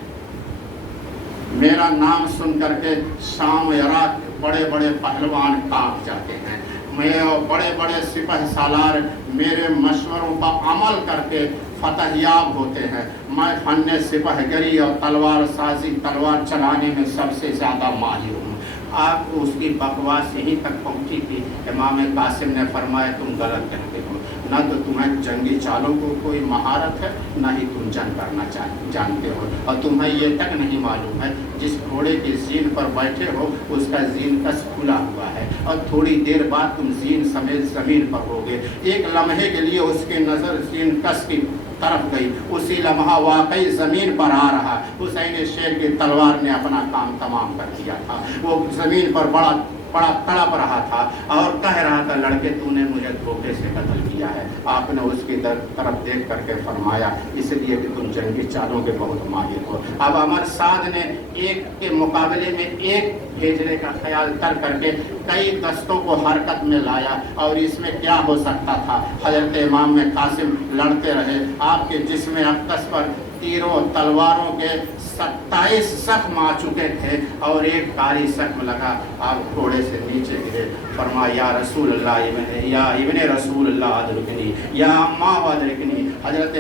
मेरा नाम सुन करके शाम इराक बड़े बड़े पहलवान कांप जाते हैं, मैं बड़े बड़े सिपह सालार मेरे मशवरों का अमल करके फतहयाब होते हैं। मैं फन्ने सिपहगरी और तलवार साजी, तलवार चलाने में सबसे ज़्यादा माहिर हूँ। आप उसकी बकवास यहीं तक पहुँची थी। इमाम कासिम ने फरमाया तुम गलत कहते हो, न तो तुम्हें जंगी चालों को कोई महारत है, न ही तुम जंग करना जानते हो, और तुम्हें ये तक नहीं मालूम है जिस घोड़े की जीन पर बैठे हो उसका जीन कस खुला हुआ है और थोड़ी देर बाद तुम जीन समेत ज़मीन पर होगे। एक लम्हे के लिए उसकी नज़र जीन कस की तरफ गई, उसी लम्हा वाकई ज़मीन पर आ रहा हुसैन शेर की तलवार ने अपना काम तमाम कर दिया था। वो ज़मीन पर बड़ा तड़प रहा था और कह रहा था लड़के तूने मुझे धोखे से कत्ल किया है। आपने उसकी तरफ देख करके फरमाया इसलिए कि तुम जंगी चालों के बहुत माहिर हो। अब अमर साद ने एक के मुकाबले में एक भेजने का ख्याल कर करके कई दस्तों को हरकत में लाया और इसमें क्या हो सकता था। हजरत इमाम में कासिम लड़ते रहे, आपके जिस्म अक़दस पर तीरों तलवारों के 27 जख्म आ चुके थे और एक कारी जख्म लगा, आप घोड़े से नीचे गिरे। फरमाया या रसूल अल्लाह, या इब्ने रसूल अल्लाह अदरिकनी, या अम्मा अदरिकनी। हजरत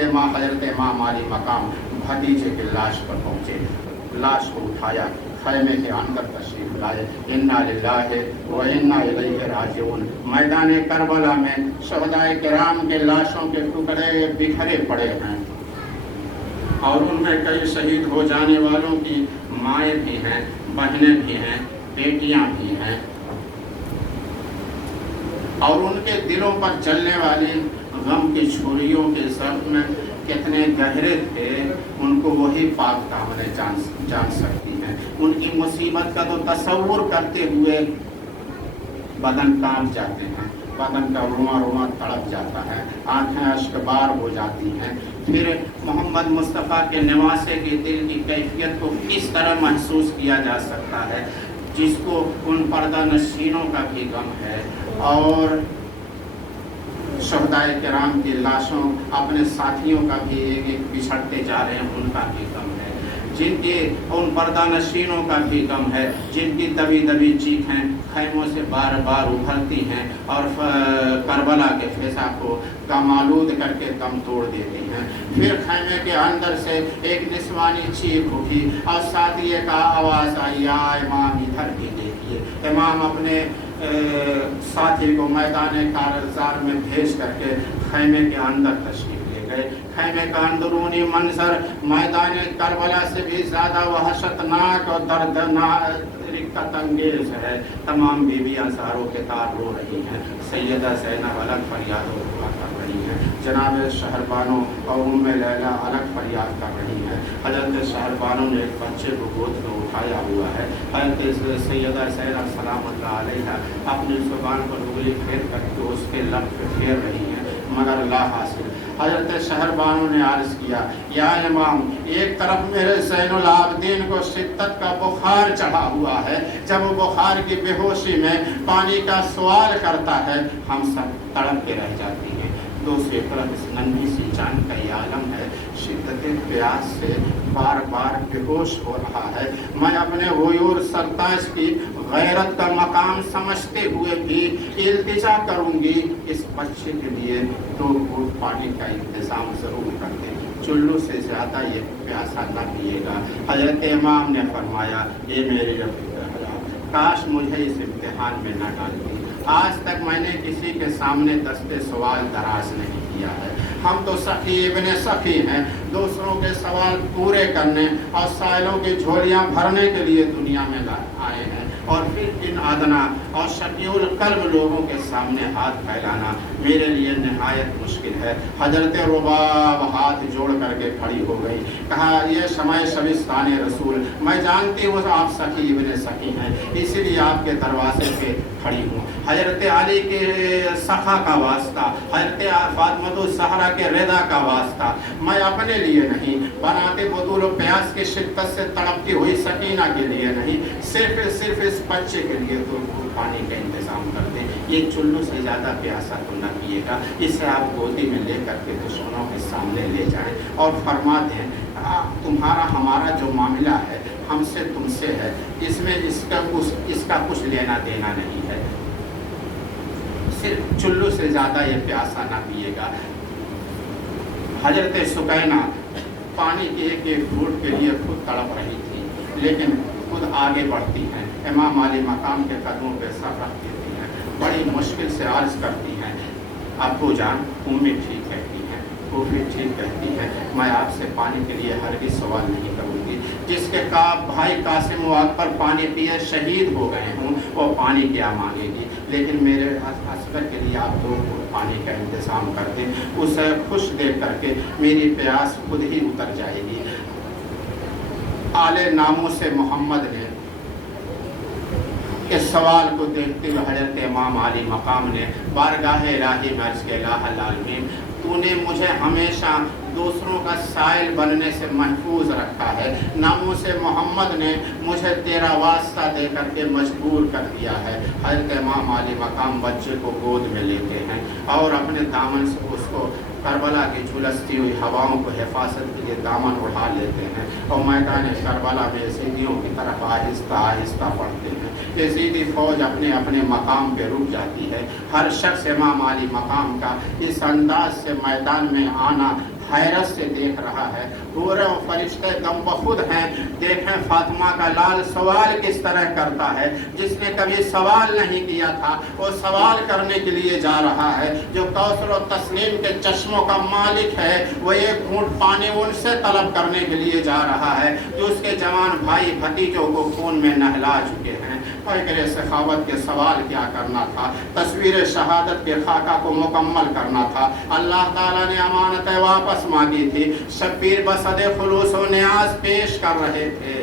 इमाम अली मकाम भतीजे की लाश पर पहुँचे, लाश को उठाया, खैमे के अंदर तशरीफ लाए। इन्ना लिल्लाहि व इन्ना इलैहि राजिऊन। मैदान करबला में शहदाए किराम के लाशों के टुकड़े बिखरे पड़े हैं और उनमें कई शहीद हो जाने वालों की माएँ भी हैं, बहनें भी हैं, बेटियां भी हैं और उनके दिलों पर चलने वाली गम की छुरियों के जख्म कितने गहरे थे उनको वही पाक दामने जान सकती हैं। उनकी मुसीबत का तो तसव्वुर करते हुए बदन कांप जाते हैं, बदन का रोमा रोमा तड़प जाता है, आंखें अश्कबार हो जाती हैं। फिर मोहम्मद मुस्तफ़ा के नवासे के दिल की कैफियत को किस तरह महसूस किया जा सकता है जिसको उन पर्दा नशीनों का भी गम है और शहदाए किराम की लाशों अपने साथियों का भी एक एक बिछड़ते जा रहे हैं उनका भी गम है। جن کی ان پردہ نشینوں کا بھی غم ہے، جن کی دبی دبی چیخیں خیموں سے بار بار ابھرتی ہیں اور کربلا کے فضا کو غم آلود کر کے دم توڑ دیتی ہیں۔ پھر خیمے کے اندر سے ایک نسوانی چیخ اٹھی اور ساتھیے کا آواز آئی، یا امام ادھر بھی دیکھیے۔ امام اپنے ساتھی کو میدان کارزار میں بھیج کر کے خیمے کے اندر تشریف لے گئے۔ خیمے کا اندرونی منظر میدان کربلا سے بھی زیادہ وحشتناک اور دردناک رقت انگیز ہے۔ تمام بیویاں زاروں کے تار رو رہی ہیں، سیدہ زینب الگ فریاد دعا کر رہی ہیں، جناب شہربانو اور ام لیلہ الگ فریاد کر رہی ہیں۔ حضرت شہربانو نے ایک بچے کو گود میں اٹھایا ہوا ہے۔ حضرت سیدہ زینب سلام اللہ علیہا اپنی زبان پر انگلی پھیر کر کے اس کے لب پہ پھیر رہی ہیں، مگر لا حاصل۔ حضرت شہربانو نے عرض کیا، یا امام، ایک طرف میرے زین العابدین کو شدت کا بخار چڑھا ہوا ہے، جب وہ بخار کی بے ہوشی میں پانی کا سوال کرتا ہے ہم سب تڑپ کے رہ جاتی ہیں۔ دوسری طرف اس ننھی سی جان کا یہ عالم ہے، شدت پیاس سے بار بار بے ہوش ہو رہا ہے۔ میں اپنے غیور سرتاج کی غیرت کا مقام سمجھتے ہوئے بھی التجا کروں گی، اس بچے کے لیے 2 گھونٹ پانی کا انتظام ضرور کر دیں، چلو سے زیادہ یہ پیاسا نہ پیے گا۔ حضرت امام نے فرمایا، یہ میری رب کاش مجھے اس امتحان میں نہ ڈالتی۔ آج تک میں نے کسی کے سامنے دستے سوال دراز نہیں کیا ہے۔ ہم تو سخی ابن سخی ہیں، دوسروں کے سوال پورے کرنے اور سائلوں کی جھولیاں بھرنے کے لیے دنیا میں آئے ہیں، اور پھر ان ادنا اور شقی القلب لوگوں کے سامنے ہاتھ پھیلانا میرے لیے نہایت مشکل ہے۔ حضرت رباب ہاتھ جوڑ کر کے کھڑی ہو گئی، کہا، یہ شمع شبستان رسول، میں جانتی ہوں آپ سخی ابن سخی ہیں، اسی لیے آپ کے دروازے پہ کھڑی ہوں۔ حضرت علی کے سخا کا واسطہ، حضرت فاطمہ الزہرا کے رضا کا واسطہ، میں اپنے لیے نہیں، بناتے بطول و پیاس کی شدت سے تڑپتی ہوئی سکینہ کے لیے نہیں، صرف اس بچے کے لیے تو پانی کا انتظام کر دیں۔ یہ چلو سے زیادہ پیاسا تو نہ پیے گا، اسے آپ گودی میں لے کر کے دشمنوں کے سامنے لے جائیں اور فرما دیں، تمہارا ہمارا جو معاملہ ہے ہم سے تم سے ہے، اس میں اس کا کچھ لینا دینا نہیں ہے، صرف چلو سے زیادہ یہ پیاسا نہ پیے گا۔ حضرت سکینہ پانی کے ایک گھونٹ کے لیے خود تڑپ رہی تھی، لیکن خود آگے بڑھتی ہیں، امام علی مقام کے قدموں پہ سر رکھ دیتی ہیں، بڑی مشکل سے عرض کرتی ہیں، ابو جان، امی ٹھیک کہتی ہیں، پھوپھی ٹھیک کہتی ہے، میں آپ سے پانی کے لیے ہرگز سوال نہیں کروں گی، جس کے بھائی قاسم و اکبر پانی پیے شہید ہو گئے ہوں وہ پانی کیا مانگے گی، لیکن میرے اصغر کے لیے آپ 2 گھونٹ پانی کا انتظام کر دیں، اسے خوش دیکھ کر کے میری پیاس خود ہی اتر جائے گی۔ آل ناموس محمد نے اس سوال کو دیکھتے ہوئے حضرت امام علی مقام نے بارگاہ الہی میں عرض کیا، الہ العالمین، تو نے مجھے ہمیشہ دوسروں کا سائل بننے سے محفوظ رکھا ہے، ناموس محمد نے مجھے تیرا واسطہ دے کر کے مجبور کر دیا ہے۔ حضرت امام علی مقام بچے کو گود میں لیتے ہیں اور اپنے دامن سے اس کو کربلا کی جھلستی ہوئی ہواؤں کو حفاظت کے لیے دامن اڑا لیتے ہیں اور میدان کربلا میں یزیدیوں کی طرف آہستہ آہستہ بڑھتے ہیں۔ یزیدی فوج اپنے اپنے مقام پہ رک جاتی ہے۔ ہر شخص امام علی مقام کا اس انداز سے میدان میں آنا حیرت سے دیکھ رہا ہے۔ حور و فرشتے دم بخود ہیں، دیکھیں فاطمہ کا لال سوال کس طرح کرتا ہے، جس نے کبھی سوال نہیں کیا تھا وہ سوال کرنے کے لیے جا رہا ہے۔ جو کوثر و تسنیم کے چشموں کا مالک ہے وہ 1 گھونٹ پانی ان سے طلب کرنے کے لیے جا رہا ہے جو اس کے جوان بھائی بھتیجوں کو خون میں نہلا چکے ہیں۔ فکر سخاوت کے سوال کیا کرنا تھا، تصویر شہادت کے خاکہ کو مکمل کرنا تھا۔ اللہ تعالیٰ نے امانتیں واپس مانگی تھی، شبیر بصد خلوص و نیاز پیش کر رہے تھے۔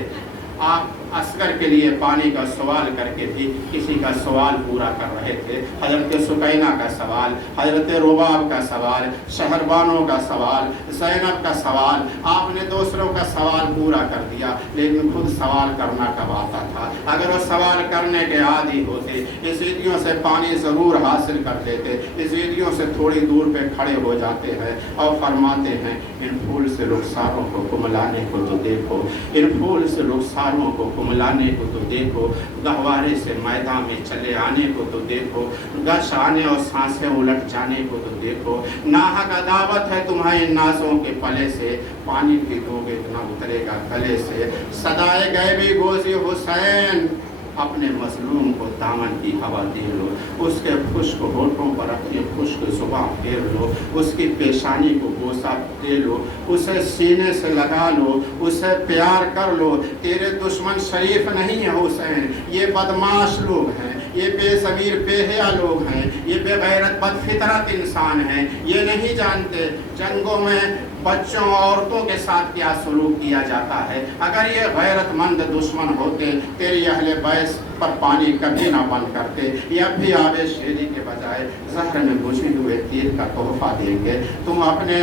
آپ असगर के लिए पानी का सवाल करके भी किसी का सवाल पूरा कर रहे थे। हजरत सुकैना का सवाल, हजरत रुबाब का सवाल, शहरबानों का सवाल, ज़ैनब का सवाल, आपने दूसरों का सवाल पूरा कर दिया, लेकिन खुद सवाल करना कब आता था? अगर वो सवाल करने के आदी होते, यजीदियों से पानी ज़रूर हासिल कर लेते, यजीदियों से थोड़ी दूर पे खड़े हो जाते हैं और फरमाते हैं, इन फूल से रुखसारों को कुमलाने को तो देखो, इन फूल से रुखसारों को कुमलाने को तो देखो, गहवारे से मैदान में चले आने को तो देखो, गश आने और सांसें उलट जाने को तो देखो। नाहक अदावत है तुम्हारे नाजों के पले से, पानी पी दोगे इतना उतरेगा गले से। सदाए गए भी गोज़े हुसैन, अपने मजलूम को दामन की हवा दे लो, उसके खुश्क होठों पर अपनी खुश्क जुबां फेर लो, उसकी पेशानी को बोसा दे लो, उसे सीने से लगा लो, उसे प्यार कर लो। तेरे दुश्मन शरीफ नहीं है हुसैन, ये बदमाश लोग हैं, ये बेज़मीर बेहया लोग हैं, ये बेगैरत बदफितरत इंसान हैं। ये नहीं जानते जंगों में बच्चों औरतों के साथ क्या सलूक किया जाता है। अगर ये गैरतमंद दुश्मन होते, तेरी अहले बैस पर पानी कभी ना बंद करते, ये अब भी आबे शेरी के बजाय जहर में बुझे हुए तीर का तोहफा देंगे। तुम अपने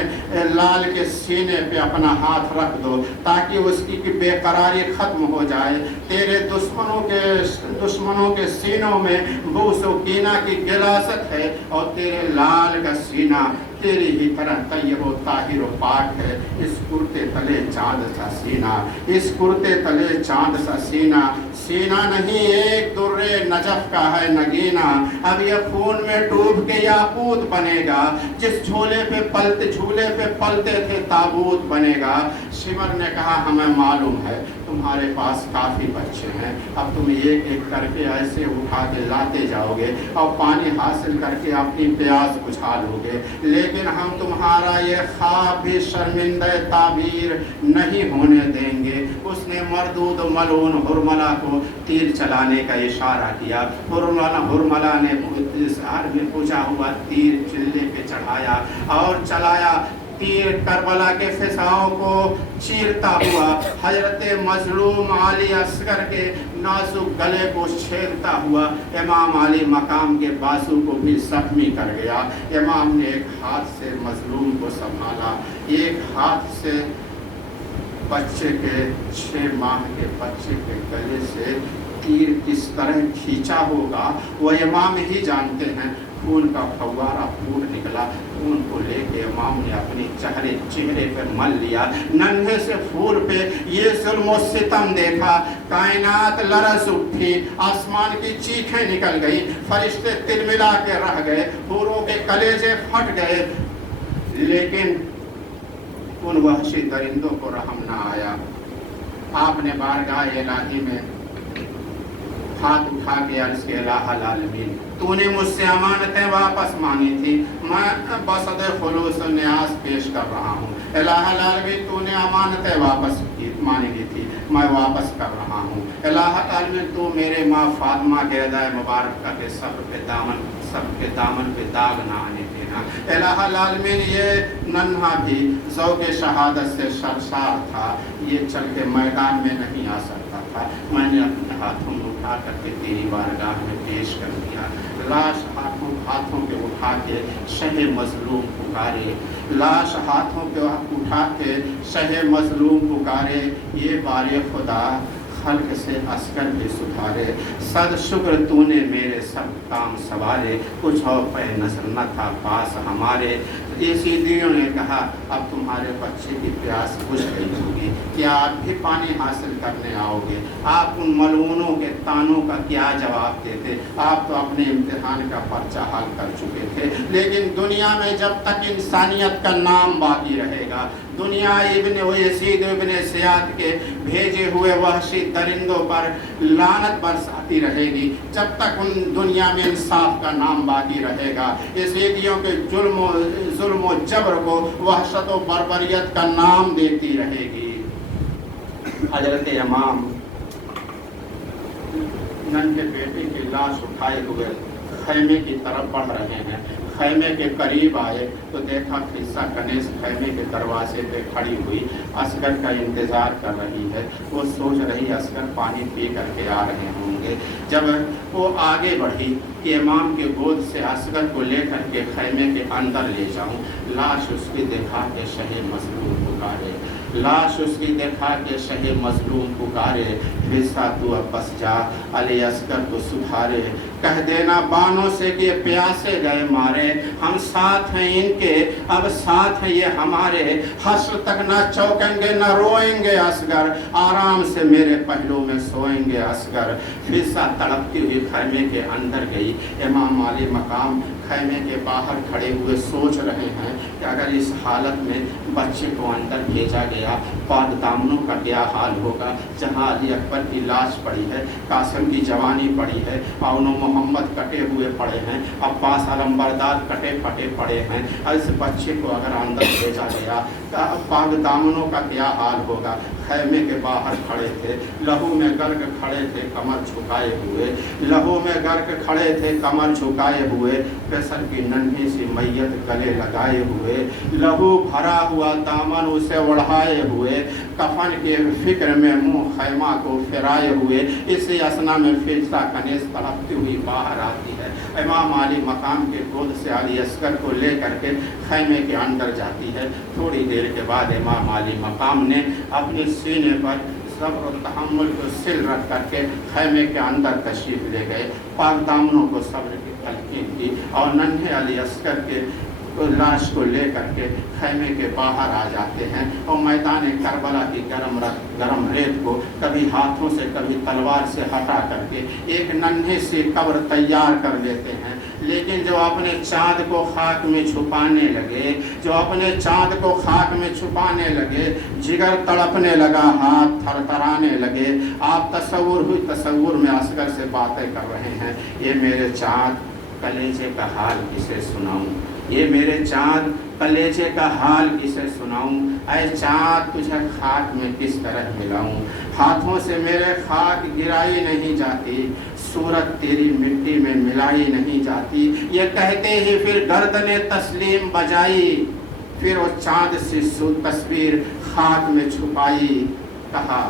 लाल के सीने पे अपना हाथ रख दो ताकि उसकी बेकरारी खत्म हो जाए। तेरे दुश्मनों के सीनों में बूस व कीना की गिलासत है और तेरे लाल का सीना तेरी ही तरह तैयब व ताहिर व पाक है। इस कुर्ते तले चाँद सा सीना, इस कुर्ते तले चाँद सा सीना, सीना नहीं एक दुर्रे नजफ का है नगीना। अब ये खून में डूब के याकूत बनेगा, जिस झूले पे पलते थे ताबूत बनेगा। शिमर ने कहा, हमें मालूम है तुम्हारे पास काफ़ी बच्चे हैं, अब तुम एक एक करके ऐसे उठा के लाते जाओगे और पानी हासिल करके अपनी प्यास बुझा लोगे, लेकिन हम तुम्हारा ये ख्वाब भी शर्मिंदा ताबीर नहीं होने देंगे। उसने मरदूद मलून हुरमला को तीर चलाने का इशारा किया। हुरमला ने आग में पूजा हुआ तीर चिल्ले पे चढ़ाया और चलाया। तीर करबला के फिजाओं को चीरता हुआ हजरत मजलूम अली असगर के नाजुक गले को छेदता हुआ इमाम अली मकाम के बाजू को भी जख्मी कर गया। इमाम ने एक हाथ से मजलूम को संभाला, एक हाथ से बच्चे के 6 माह के बच्चे के गले से तीर किस तरह खींचा होगा वो इमाम ही जानते हैं। खून का फव्वारा फूट निकला, खून को लेके इमाम ने अपने चेहरे पर मल लिया। नन्हे से फूल पे ये जुल्म और सितम देखा, कायनात लरज़ उठी, आसमान की चीखें निकल गई, फरिश्ते तिलमिला के रह गए, हूरों के कलेजे फट गए, लेकिन उन वहशी दरिंदों को रहम ना आया। आपने बारगाह इलाही में हाथ उठा के अर्ज़ किया, इलाहल आलमीन, तूने मुझसे अमानतें वापस मांगी थी, मैं बसद खुलूस न्यास पेश कर रहा हूँ। इलाहल आलमीन, तूने अमानतें वापस मांगी थी, मैं वापस कर रहा हूँ। इलाहल आलमीन, तू मेरे माँ फातिमा के रज़ाए मुबारक के सबके दामन पे दाग ना आने देना। इलाहल आलमीन, ये नन्हा भी ज़ौक़े शहादत से शर्मसार था, ये चल के मैदान में नहीं आ सकता था। मैंने अपने हाथों में उठा करके तेरी बारगाह में पेश कर दिया। लाश हाथों के उठा के शहे मजलूम पुकारे, लाश हाथों के उठा के शहे मजलूम पुकारे, ये बारे खुदा खल्क से अस्कर भी सुधारे। सद शुक्र तूने मेरे सब काम सवारे, कुछ और पे नजर न था पास हमारे। यजीदियों ने कहा, अब तुम्हारे बच्चे की प्यास बुझ गई होगी, क्या आप भी पानी हासिल करने आओगे? आप उन मलूनों के तानों का क्या जवाब देते? आप तो अपने इम्तिहान का पर्चा हल कर चुके थे, लेकिन दुनिया में जब तक इंसानियत का नाम बाकी रहेगा, दुनिया यजीद इब्न ज़ियाद के भेजे हुए वहशी दरिंदों पर लानत बरसाती रहेगी। जब तक उन दुनिया में इंसाफ का नाम बाकी रहेगा, यजीदियों के जुल्म व जबर को वहशत व बर्बरियत का नाम देती रहेगी। हजरत इमाम नन्हे बेटे की लाश उठाए हुए खैमे की तरफ बढ़ रहे हैं। खैमे के करीब आए तो देखा फिजा कनीज़ खैमे के दरवाजे पे खड़ी हुई असगर का इंतज़ार कर रही है। वो सोच रही असगर पानी पी करके आ रहे होंगे। जब वो आगे बढ़ी कि इमाम के गोद से असगर को लेकर के खैमे के अंदर ले जाऊं, लाश उसकी देखा के शहे मजलूम पुकारे, लाश उसकी देखा के शहे मजलूम पुकारे, फिजा तू अब बस जा, अली असगर को सुधारे, कह देना बानों से कि प्यासे गए मारे, हम साथ हैं इनके, अब साथ हैं ये हमारे, हश्र तक ना चौकेंगे ना रोएंगे असगर, आराम से मेरे पहलू में सोएंगे असगर। फिजा तड़पती हुई खैमे के अंदर गई। इमाम आली मकाम खैमे के बाहर खड़े हुए सोच रहे हैं कि अगर इस हालत में बच्चे को अंदर भेजा गया, पाक दामनों का क्या हाल होगा। जहाँ अली अकबर की लाश पड़ी है, कासिम की जवानी पड़ी है, औनो मोहम्मद कटे हुए पड़े हैं, अब्बास अलम्बरदार कटे फटे पड़े हैं, इस बच्चे को अगर अंदर भेजा गया तो पाक दामनों का क्या हाल होगा। खैमे के बाहर खड़े थे, लहू में गर्क खड़े थे कमर झुकाए हुए, लहू में गर्क खड़े थे कमर झुकाए हुए, पेसर की नन्ही सी मैयत गले लगाए हुए, लहू भरा हुआ दामन उसे ओढ़ाए हुए, कफन के फिक्र में मुंह खैमा को फिराए हुए। इसी असना में फिजा कनीज़ तड़पती हुई बाहर आती है। इमाम आली मकाम के गोद से अली असगर को ले करके खैमे के अंदर जाती है। थोड़ी देर के बाद इमाम आली मकाम ने अपने सीने पर सब्र और तहम्मुल को सिल रख करके खैमे के अंदर तशरीफ ले गए। पाक दामनों को सब्र की तलकीन की और नन्हे अली असगर के लाश को ले करके खैमे के बाहर आ जाते हैं और मैदान करबला की गरम रेत को कभी हाथों से कभी तलवार से हटा करके एक नन्हे सी कब्र तैयार कर लेते हैं। लेकिन जो अपने चाँद को खाक में छुपाने लगे, जो अपने चाँद को खाक में छुपाने लगे, जिगर तड़पने लगा, हाथ थरथराने लगे। आप तसव्वुर में असगर से बातें कर रहे हैं, ये मेरे चाँद कलेजे का हाल किसे सुनाऊं, ये मेरे चाँद कलेजे का हाल किसे सुनाऊं, ऐ चाँद तुझे खाक में किस तरह मिलाऊं। हाथों से मेरे खाक गिराई नहीं जाती, सूरत तेरी मिट्टी में मिलाई नहीं जाती। ये कहते ही फिर गर्दने तस्लीम बजाई, फिर वो चाँद सी तस्वीर खाक में छुपाई। कहा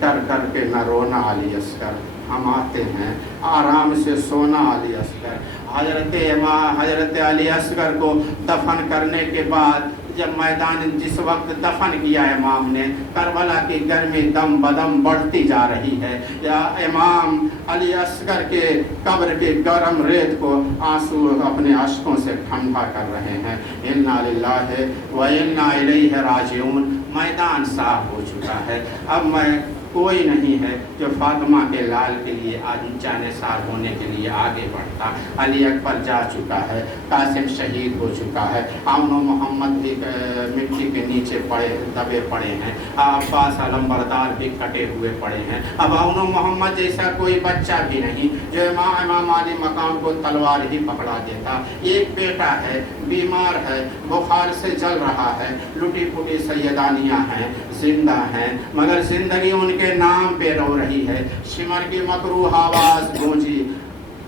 डर डर के न रोना अली असगर, हम आते हैं आराम से सोना अली असगर। हजरत अली असगर को दफन करने के बाद जब मैदान जिस वक्त दफन किया इमाम ने, करबला की गर्मी दम बदम बढ़ती जा रही है। या इमाम अली असगर के कब्र के गरम रेत को आंसू अपने अश्कों से ठंडा कर रहे हैं। इन्ना लिल्लाहि व इन्ना इलैहि राजिऊन। मैदान साफ हो चुका है। अब मैं कोई नहीं है जो फातिमा के लाल के लिए आज जानेसार होने के लिए आगे बढ़ता। अली अकबर जा चुका है, कासिम शहीद हो चुका है, औनो मोहम्मद भी मिट्टी के नीचे पड़े दबे पड़े हैं, अब्बास अलम्बरदार भी कटे हुए पड़े हैं। अब औनो मोहम्मद जैसा कोई बच्चा भी नहीं जो इमाम आली मकाम को तलवार ही पकड़ा देता। एक बेटा है, बीमार है, बुखार से जल रहा है, लुटी पुटी सैयदानियाँ हैं, जिंदा हैं, मगर जिंदगी उनके नाम पे रो रही है। शिमर की मकरूह आवाज गूंजी,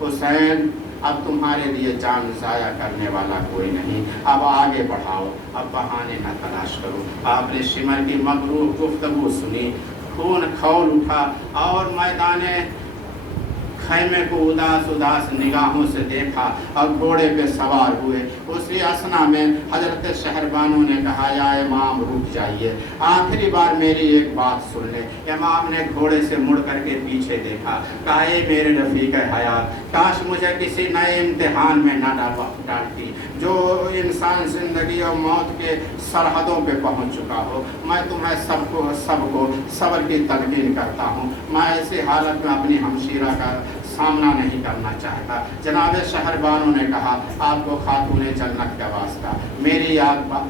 हुसैन अब तुम्हारे लिए जान जाया करने वाला कोई नहीं, अब आगे बढ़ाओ, अब बहाने न तलाश करो। आपने शिमर की मकरूह गुफ्तगू सुनी, खून खौल उठा और मैदाने खैमे को उदास उदास निगाहों से देखा और घोड़े पे सवार हुए। उसी असना में हजरत शहरबानों ने कहा, या इमाम रुक जाइए, आखिरी बार मेरी एक बात सुन ले। इमाम ने घोड़े से मुड़ करके पीछे देखा, कहा, मेरे रफीक हयात, काश मुझे किसी नए इम्तिहान में न डालती। जो इंसान जिंदगी और मौत के सरहदों पे पहुंच चुका हो, मैं तुम्हें सबको सब्र की तलकीन करता हूँ। मैं ऐसी हालत में अपनी हमशीरा का सामना नहीं करना चाहता। जनाब शहरबानों ने कहा, आपको खातूने जन्नत का वास्ता मेरी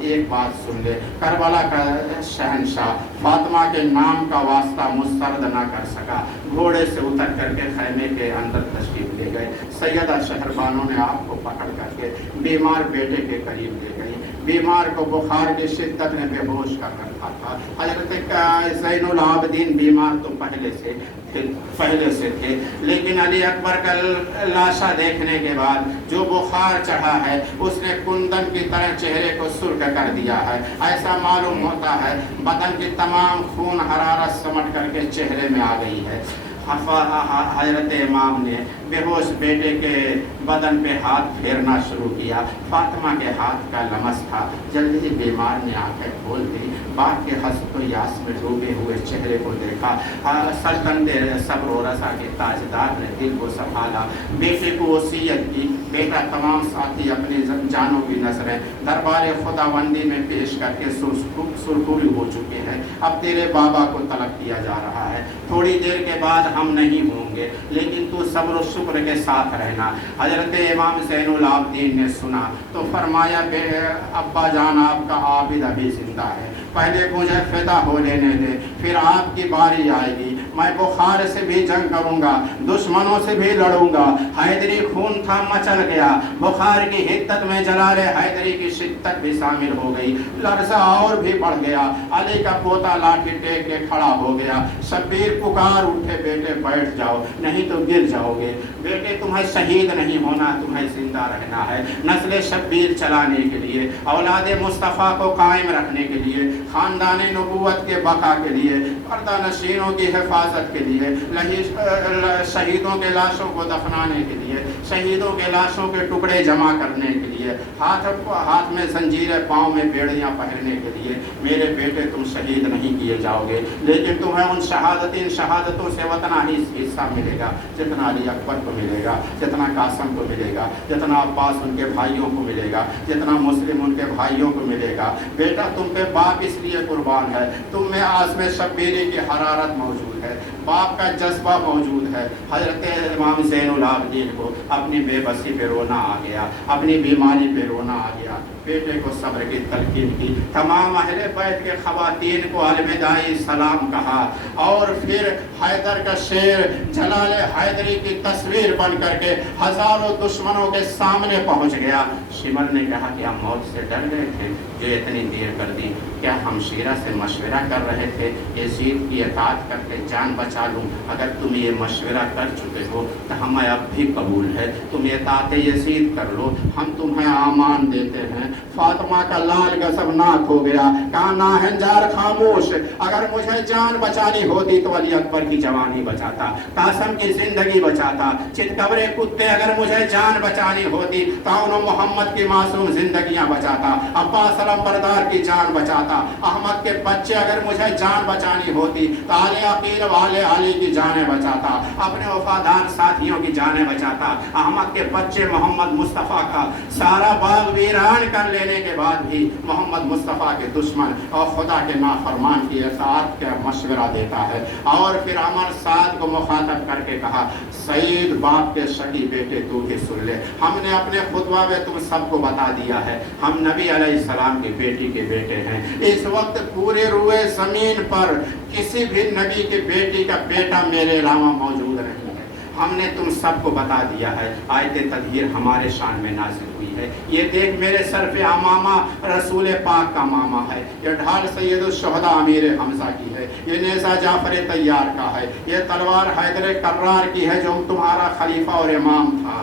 एक बात सुन ले। करबला का शहनशाह फातिमा के नाम का वास्ता मुस्तरद ना कर सका, घोड़े से उतर करके खैमे के अंदर तशरीफ ले गए। सैयदा शहरबानों ने आपको पकड़ करके बीमार बेटे के करीब ले गई। बीमार को बुखार की शिद्दत में बेहोश कर रखा था। हजरत ज़ैनुल आबदीन बीमार तो पहले से थे, लेकिन लेकिन अली अकबर का लाशा देखने के बाद जो बुखार चढ़ा है उसने कुंदन की तरह चेहरे को सुर्ख कर दिया है। ऐसा मालूम होता है बदन की तमाम खून हरारत समट करके चेहरे में आ गई है। हजरत इमाम ने बेहोश बेटे के बदन पे हाथ फेरना शुरू किया। फातिमा के हाथ का लमस था। जल्दी ही बीमार ने आंखें खोल दी। बाप के हस्ब यास में डूबे हुए चेहरे को देखा। सल्तनत सब्र और रज़ा के ताजदार ने दिल को संभाला। बेटे को वसीयत की। बेटा तमाम साथी अपनी जानों की नजरें दरबार खुदाबंदी में पेश करके सुरखुरी हो चुके हैं। अब तेरे बाबा को तलब किया जा रहा है। थोड़ी देर के बाद हम नहीं होंगे, लेकिन तू सब्र और शुक्र के साथ रहना। हजरत इमाम ज़ैनुल आबिदीन ने सुना तो फरमाया, अब्बा जान आपका आबिद अभी जिंदा है, पहले मुझे फिदा हो लेने दे, फिर आपकी बारी आएगी। मैं बुखार से भी जंग करूंगा, दुश्मनों से भी लड़ूंगा। हैदरी खून था मचल गया। बुखार की हिद्दत में जलाले हैदरी की शिद्दत भी शामिल हो गई। लर्जा और भी बढ़ गया। अली का पोता लाठी टेक के खड़ा हो गया। शब्बीर पुकार उठे, बेटे बैठ जाओ, नहीं तो गिर जाओगे। बेटे तुम्हें शहीद नहीं होना, तुम्हें जिंदा रहना है। नस्ल शब्बीर चलाने के लिए, औलाद मुस्तफ़ा को कायम रखने के लिए, खानदान नबूवत के बका के लिए, पर्दा नशीनों की हिफाजत के लिए, शहीदों के लाशों को दफनाने के लिए, शहीदों के लाशों के टुकड़े जमा करने के लिए, हाथ में जंजीरें, पाँव में बेड़ियाँ पहनने के लिए। मेरे बेटे तुम शहीद नहीं किए जाओगे, लेकिन तुम्हें उन शहादतों से उतना ही हिस्सा मिलेगा जितना अली अकबर को मिलेगा, जितना कासम को मिलेगा, जितना अब्बास उनके भाइयों को मिलेगा, जितना मुस्लिम उनके भाइयों को मिलेगा। बेटा तुम पे बाप इसलिए कुर्बान है, तुम में आज़म शब्बीरी की हरारत मौजूद है, बाप का जज्बा मौजूद है। हजरत इमाम ज़ैनुल आबिदीन को अपनी बेबसी पे रोना आ गया, अपनी बीमारी पे रोना आ गया। बेटे को सब्र की तलकीन की। तमाम अहले बैत के ख़वातीन को अलविदाई सलाम कहा और फिर हैदर का शेर जलाल हैदरी की तस्वीर बन करके हज़ारों दुश्मनों के सामने पहुंच गया। शिमर ने कहा कि हम मौत से डर गए थे जो इतनी देर कर दी। क्या हम शीरा से मशवरा कर रहे थे यजीद की इताअत करके जान बचा लूँ? अगर तुम ये मशवरा कर चुके हो तो हमें अब भी कबूल है, तुम इताअत यजीद कर लो, हम तुम्हें आमान देते हैं। फातिमा का लाल गज़बनाक हो गया। कहा नाहंजार खामोश, अगर मुझे जान बचानी होती तो अली अकबर की जवानी बचाता, कासम की जिंदगी बचाता। चितकबरे कुत्ते, अगर मुझे जान बचानी होती तो उन्होंने मोहम्मद की मासूम जिंदगियां बचाता, अब्बास अलमबरदार की जान बचाता। अहमद के बच्चे, अगर मुझे जान बचानी होती तो आले अकील वाले अली की जानें बचाता, अपने वफादार साथियों की जानें बचाता। अहमद के बच्चे मोहम्मद मुस्तफ़ा का सारा बाग वीरान कर लेने के बाद भी मोहम्मद मुस्तफ़ा के दुश्मन और खुदा के नाफरमान की इताअत का मशवरा देता है। और फिर अमर साद को मुखातब करके कहा, सईद बाप के शकी बेटे तू भी सुन ले, हमने अपने खुतबा में तुम सबको बता दिया है, हम नबी अलैहिस्सलाम की बेटी के बेटे हैं। इस वक्त पूरे रुए ज़मीन पर किसी भी नबी की बेटी का बेटा मेरे अलावा मौजूद नहीं है। हमने तुम सबको बता दिया है। आयत तदहीर हमारे शान में नाज़िल हुई है। ये देख मेरे सर पे अमामा रसूल पाक का मामा है, ये ढाल सैयद शुहदा अमीर हमजा की है, ये नेज़ा जाफर तैयार का है, ये तलवार हैदर कर्रार की है जो तुम्हारा खलीफा और इमाम था।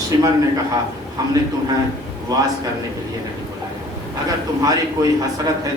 शिमर ने कहा, हमने तुम्हें वास करने के लिए नहीं बुलाया, अगर तुम्हारी कोई हसरत है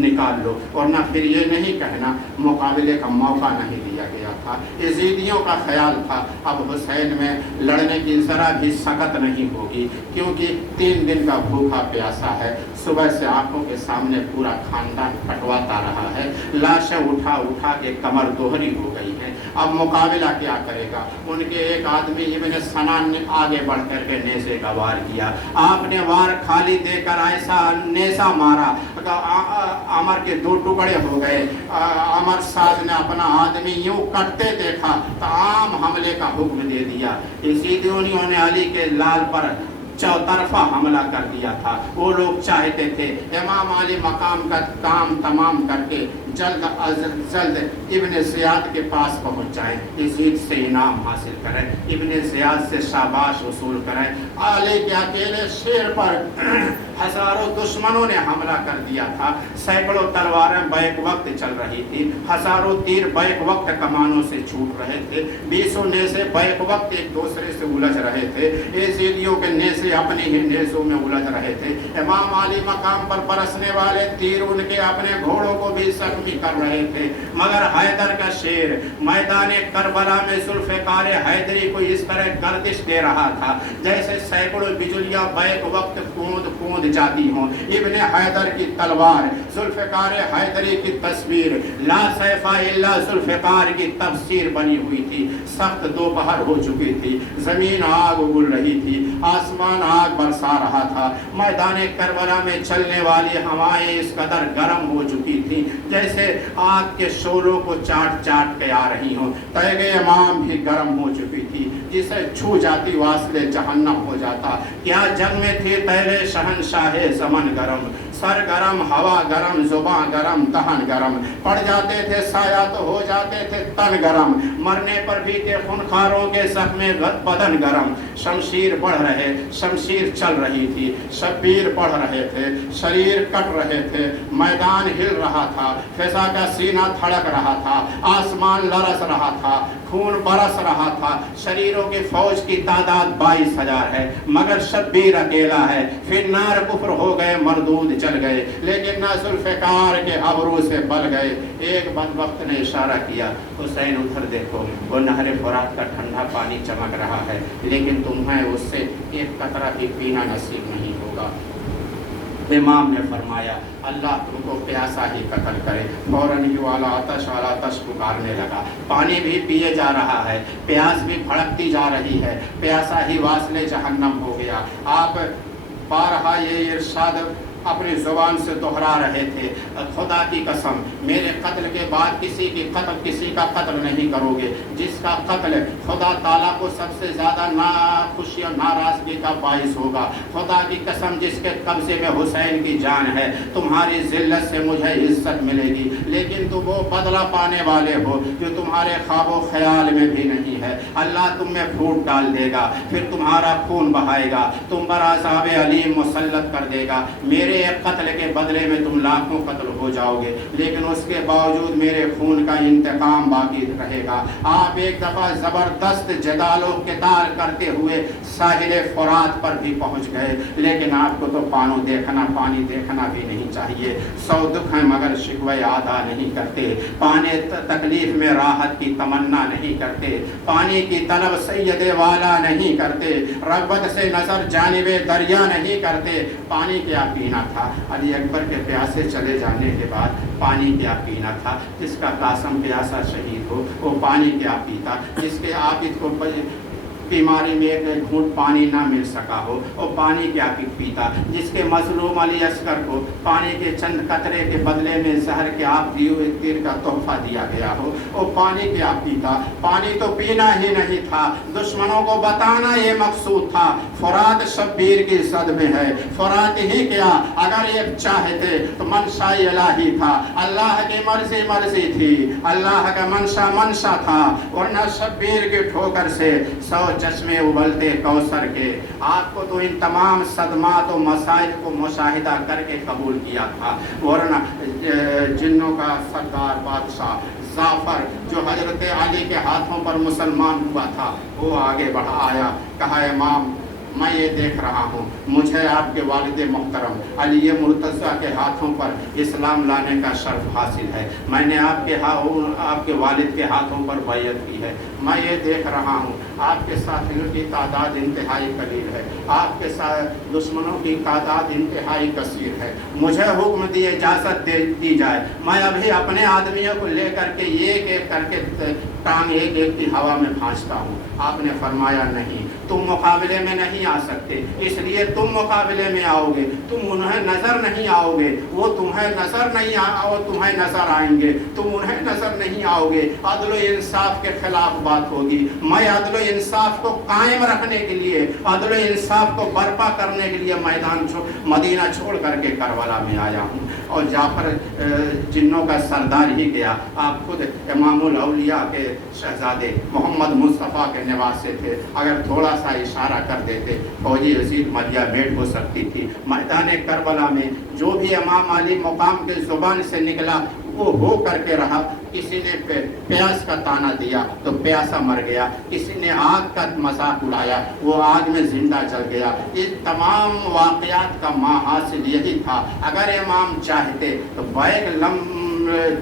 निकाल लो, वरना फिर ये नहीं कहना मुकाबले का मौका नहीं दिया गया था। यजीदियों का ख्याल था अब हुसैन में लड़ने की ज़रा भी सकत नहीं होगी, क्योंकि 3 दिन का भूखा प्यासा है, सुबह से आंखों के सामने पूरा खानदान कटवाता रहा है, लाशें उठा उठा के कमर दोहरी हो गई है। अब मुकाबला क्या करेगा? उनके एक आदमी इब्न सनान ने आगे बढ़ करके नेज़े का वार किया। आपने वार खाली देकर ऐसा नेज़ा मारा, अमर के 2 टुकड़े हो गए। अमर साद ने अपना आदमी यूं कटते देखा तो आम हमले का हुक्म दे दिया। यजीदियों ने अली के लाल पर चौतरफा हमला कर दिया था। वो लोग चाहते थे इमाम अली मकाम का काम तमाम करके जल्द अज जल्द इब्न ज़ियाद के पास पहुँच जाएँ, यजीद से इनाम हासिल करें, इब्न ज़ियाद से शाबाश वसूल करें। आले के अकेले शेर पर हज़ारों दुश्मनों ने हमला कर दिया था, सैकड़ों तलवारें बैक वक्त चल रही थी, हज़ारों तीर बैक वक्त कमानों से छूट रहे थे, बीसों नेज़े बैक वक्त एक दूसरे से उलझ रहे थे, यजीदियों के नेज़े अपने ही नेज़ों में उलझ रहे थे। इमाम अली मकाम पर बरसने वाले तीर उनके अपने घोड़ों को भी जख्मी कर रहे थे, मगर हैदर का शेर मैदान करबला में जुल्फ़िकार हैदरी को इस तरह गर्दिश दे रहा था जैसे सैकड़ों बिजलियां बैक वक्त कूद कूद जाती हों। इब्ने हैदर की तलवार, जुल्फ़िकार हैदरी की तस्वीर, ला सैफा इल्ला जुल्फ़िकार की तफसीर बनी हुई थी। सख्त दोपहर हो चुकी थी, जमीन आग उगल रही थी, आसमान आग बरसा रहा था, मैदान करबला में चलने वाली हवाएं इस कदर गर्म हो चुकी थी जैसे आग के शोलों को चाट चाट के आ रही हों। तैगे इमाम भी गर्म हो चुकी थी, जिसे छू जाती वासले जहन्नम हो जाता। क्या जंग में थे तैरे शहनशाहे ज़मन गरम, सर गरम, हवा गरम, जुबान गरम, दहन गरम, पड़ जाते थे साया तो हो जाते थे तन गरम, मरने पर भी थे खूनखारों के ज़ख्मे बदन गरम। शमशीर बढ़ रहे, शमशीर चल रही थी, शब्बीर बढ़ रहे थे, शरीर कट रहे थे, मैदान हिल रहा था, फिजा का सीना धड़क रहा था, आसमान लरस रहा था, खून बरस रहा था। शरीरों की फौज की तादाद 22,000 है, मगर शब्बीर अकेला है। फिर नार कुफ्र हो गए, मरदूद जल गए, लेकिन ना जुल्फ़िकार के अबरू से बल गए। एक बदबख्त ने इशारा किया, हुसैन उधर देखो, वो नहर फुरात का ठंडा पानी चमक रहा है, लेकिन तुम्हें उससे एक कतरा भी पीना नसीब नहीं होगा। इमाम ने फरमाया, अल्लाह तुमको प्यासा ही कत्ल करे। फौरन ही वाला आतश पुकारने लगा। पानी भी पिए जा रहा है, प्यास भी भड़कती जा रही है, प्यासा ही वासले जहन्नम हो गया। आप बारहा ये इरशाद अपनी ज़ुबान से दोहरा रहे थे, खुदा की कसम मेरे कत्ल के बाद किसी का कत्ल नहीं करोगे जिसका कत्ल खुदा ताला को सबसे ज़्यादा नाखुशी और नाराज़गी का बाइस होगा। खुदा की कसम जिसके कब्ज़े में हुसैन की जान है, तुम्हारी ज़िल्लत से मुझे इज्जत मिलेगी, लेकिन तुम वो बदला पाने वाले हो जो तुम्हारे ख्वाबो ख्याल में भी नहीं है। अल्लाह तुम में फूट डाल देगा, फिर तुम्हारा खून बहाएगा, तुम पर अज़ाब अलीम मुसल्लत कर देगा। मेरे एक कत्ल के बदले में तुम लाखों कत्ल हो जाओगे, लेकिन उसके बावजूद मेरे खून का इंतकाम बाकी रहेगा। आप एक दफ़ा ज़बरदस्त जदालो किताल करते हुए साहिल फुरात पर भी पहुंच गए, लेकिन आपको तो पानी देखना भी नहीं चाहिए। 100 दुख हैं मगर शिकवे आदा नहीं करते, पानी तकलीफ में राहत की तमन्ना नहीं करते, पानी की तलब सैयदे वाला नहीं करते, रग़बत से नज़र जानिबे दरिया नहीं करते। पानी क्या पीना था, अली अकबर के प्यासे चले जाने के बाद पानी क्या पीना था। जिसका कासम प्यासा शहीद हो वो पानी क्या पीता, जिसके आबिद को बीमारी में एक घूंट पानी ना मिल सका हो वो पानी क्या पीता, जिसके मजलूम अली अस्कर को पानी के चंद कतरे के बदले में जहर के आप दिए हुए तीर का तोहफा दिया गया हो वो पानी क्या पीता। पानी तो पीना ही नहीं था, दुश्मनों को बताना ये मकसूद था। फुरात शब्बीर की सद में है, फुरात ही क्या अगर ये चाहते तो मनशा इलाही था, अल्लाह की मर्जी थी, अल्लाह का मनशा था, वरना शब्बीर की ठोकर से 100 चश्मे उबलते कौसर के। आपको तो इन तमाम सदमात और मसाइल को मुशाहिदा करके कबूल किया था, वरना जिन्नों का सरदार बादशाह जाफर जो हजरत अली के हाथों पर मुसलमान हुआ था वो आगे बढ़ा आया, कहा इमाम मैं ये देख रहा हूँ मुझे आपके वालिद मोहतरम अली मुर्तज़ा के हाथों पर इस्लाम लाने का शर्फ हासिल है, मैंने आपके वालिद के हाथों पर बैयत की है। मैं ये देख रहा हूँ आपके साथियों की तादाद इंतहाई कलील है, आपके साथ दुश्मनों की तादाद इंतहाई कसीर है, मुझे हुक्म दिए इजाज़त दी जाए, मैं अभी अपने आदमियों को लेकर के एक एक करके टांग एक एक की हवा में भांजता हूँ। आपने फरमाया नहीं, तुम मुकाबले में नहीं आ सकते, इसलिए तुम मुकाबले में आओगे, तुम उन्हें नज़र नहीं आओगे, वो तुम्हें नज़र नहीं आओ तुम्हें नज़र आएंगे, तुम उन्हें नज़र नहीं आओगे। अदल व इंसाफ के खिलाफ बात होगी। मैं अदल व इंसाफ को कायम रखने के लिए, अदल व इंसाफ को बर्पा करने के लिए मदीना छोड़ करके करबला में आया हूँ। और जाफर जिन्नों का सरदार ही गया। आप खुद इमामुल औलिया के शहजादे मोहम्मद मुस्तफ़ा के निवासी थे। अगर थोड़ा सा इशारा कर देते फौजी यजीद मलिया मेट हो सकती थी। मैदान करबला में जो भी इमाम अली मुकाम के ज़ुबान से निकला वो हो करके रहा। किसी ने प्यास का ताना दिया तो प्यासा मर गया, किसी ने आग का मजाक उड़ाया वो आग में जिंदा जल गया। इस तमाम वाक़यात का माहासिल यही था, अगर इमाम चाहते तो बैग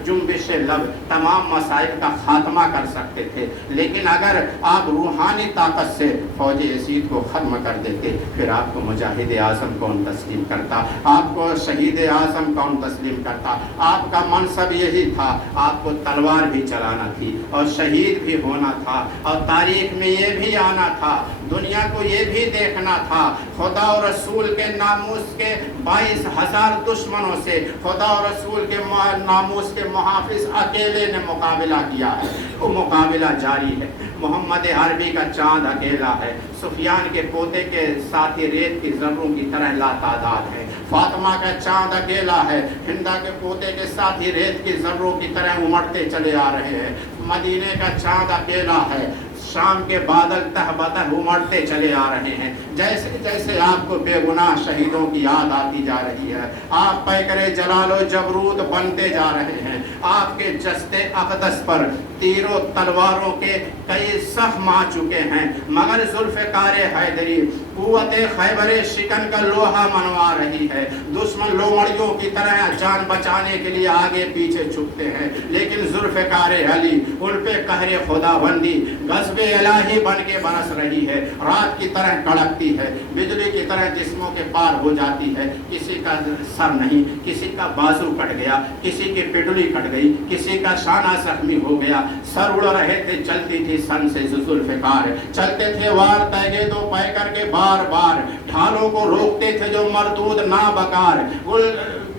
जुम्बिश लब तमाम मसाइल का खात्मा कर सकते थे। लेकिन अगर आप रूहानी ताकत से फौज यजीद को ख़त्म कर देते फिर आपको मुजाहिद आज़म कौन तस्लीम करता, आपको शहीद आज़म कौन तस्लीम करता। आपका मनसब यही था, आपको तलवार भी चलाना थी और शहीद भी होना था और तारीख में ये भी आना था, दुनिया को ये भी देखना था खुदा और रसूल के नामूस के 22,000 दुश्मनों से खुदा और रसूल के नामूस के मुहाफिज अकेले ने मुकाबला किया है। वो मुकाबला जारी है। मोहम्मद अरबी का चांद अकेला है, सुफियान के पोते के साथी रेत की ज़र्रों की तरह लातादाद है। फातिमा का चांद अकेला है, हिंदा के पोते के साथी रेत की ज़र्रों की तरह उमड़ते चले आ रहे हैं। मदीने का चांद अकेला है, शाम के बादल तहबतह उमड़ते चले आ रहे हैं। जैसे जैसे आपको बेगुनाह शहीदों की याद आती जा रही है, आप पैकरे जलालो जबरूद बनते जा रहे हैं। आपके जस्ते अक़दस पर तीरों तलवारों के कई ज़ख्म आ चुके हैं, मगर जुल्फ़िकार हैदरी कुव्वते खैबरे शिकन का लोहा मनवा रही है। दुश्मन लोमड़ियों की तरह जान बचाने के लिए आगे पीछे छुपते हैं, लेकिन जुल्फ़िकार अली उन पे कहरे खुदाबंदी गज़्बे इलाही बन के बरस रही है। रात की तरह कड़कती है, बिजली की तरह जिस्मों के पार हो जाती है। किसी का सर नहीं, किसी का बाजू कट गया, किसी की पिटुली कट गई, किसी का शाना जख्मी हो गया। सर उड़ रहे थे, चलती थी सन से जुल्फ़िकार, चलते थे वार तैगे तो पै करके बार बार, ढालों को रोकते थे जो मरदूद ना बकार।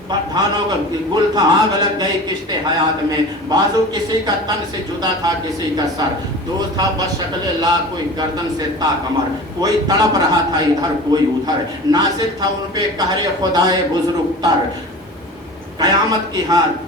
धानों का गुल था, आग लग गई किश्ते हयात में। बाजू किसी का तन से जुदा था, किसी का सर दोस्त था बस शक्ल ला, कोई गर्दन से ता कमर, कोई तड़प रहा था इधर कोई उधर। नासिक था उन पे कहरे खुदाए बुजुर्ग तर। कयामत की हाथ